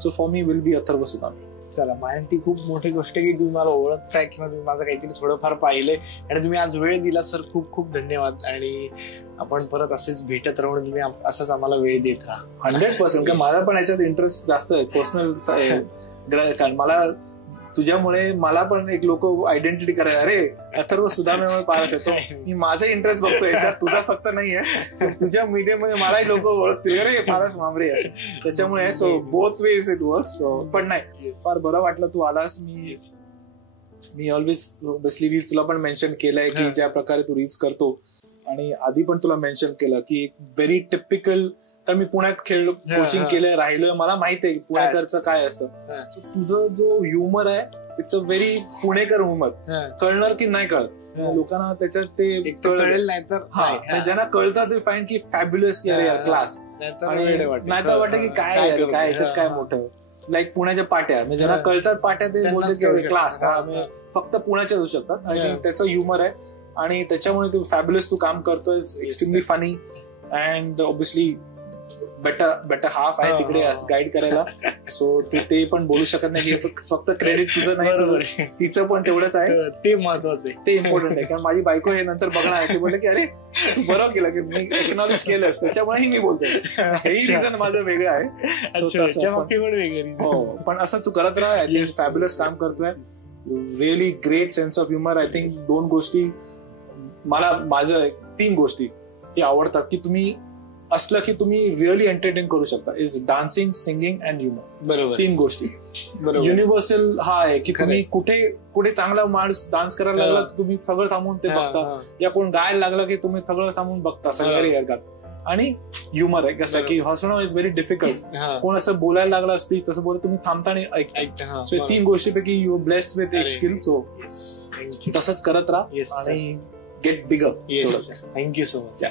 So for me will be Atharva Sudame. चला, माझ्यासाठी खूप मोठी गोष्ट की तुम्ही मला ओळखताय किंवा तुम्ही माझं काहीतरी थोडंफार पाहिलंय आणि तुम्ही आज वेळ दिला सर, खूप खूप धन्यवाद. आणि आपण परत असेच भेटत राहून तुम्ही असंच आम्हाला वेळ देत राहा. 100%. कारण माझा पण याच्यात इंटरेस्ट जास्त आहे पर्सनल, कारण मला तुझ्यामुळे मला पण एक लोक आयडेंटिटी करायला, अरे अथर्व सुदामेमुळे पाहायचं येतो, मी माझा इंटरेस्ट बघतो याच्यात, तुझा फक्त नाहीये. तुझ्या मीडियम मध्ये मलाही लोक ओळखतील, अरे फारच मामरे असं. त्याच्यामुळे so both ways it works. पण नाही, फार बरं वाटलं तू आलास. मी ऑलवेज बेसिकली तुला पण मेन्शन केलंय की ज्या प्रकारे तू रीच करतो, आणि आधी पण तुला मेन्शन केलं की एक व्हेरी टिपिकल, तर मी पुण्यात कोचिंग केलंय, राहिलोय, मला माहिती आहे पुणेकरचं काय असतं. तुझं जो ह्युमर आहे it's a very Punekar humour. कळणार की नाही कळत लोकांना त्याच्यात, ते कळेल नाही तर ज्यांना कळतं ते फाईन की फॅब्युलस की अरे यार क्लास, आणि नाही तर वाटतं की काय मोठं लाईक पुण्याच्या पाट्या, म्हणजे ज्यांना कळतात पाट्या ते बोलतात की क्लास फक्त पुण्याच्या होऊ शकतात. आणि त्याचं ह्युमर आहे आणि त्याच्यामुळे तू फॅब्युलस तू काम करतोय, extremely funny and obviously better half आहे तिकडे गाईड करायला. सो तू ते पण बोलू शकत नाही की फक्त क्रेडिट तुझं नाही, तिचं पण तेवढंच आहे. ते महत्वाचं आहे, ते इम्पॉर्टंट आहे. कारण माझी बायको हे नंतर बघणार, ते बोलले की अरे तू बरोबर केलं की मी एक्नॉलेज केलंस, त्याच्यामुळेही मी बोलतोय. हेही रिझन माझं वेगळं आहे. हो, पण असं तू करत राहा. आय थिंक फॅब्युलस काम करतोय, really great sense of humour. I think 2 गोष्टी मला, माझं 3 गोष्टी हे आवडतात की तुम्ही असलं की तुम्ही रिअली एंटरटेन करू शकता, is dancing, singing and humour. बरोबर. 3 गोष्टी युनिव्हर्सल हा आहे की तुम्ही कुठे चांगला माणूस डान्स करायला लागला तर तुम्ही सगळं थांबून ते बघता, या कोण गायला लागला की तुम्ही सगळं थांबून बघता, सगळे अर्गात. आणि ह्युमर आहे कसं की हसणं इज व्हेरी डिफिकल्ट. कोण असं बोलायला लागला स्पीच तसं बोल, तुम्ही थांबता आणि ऐकता. सो 3 गोष्टीपैकी यू आर ब्लेस्ड विथ एक स्किल. सो तसंच करत राहा आणि get bigger. Thank you so much.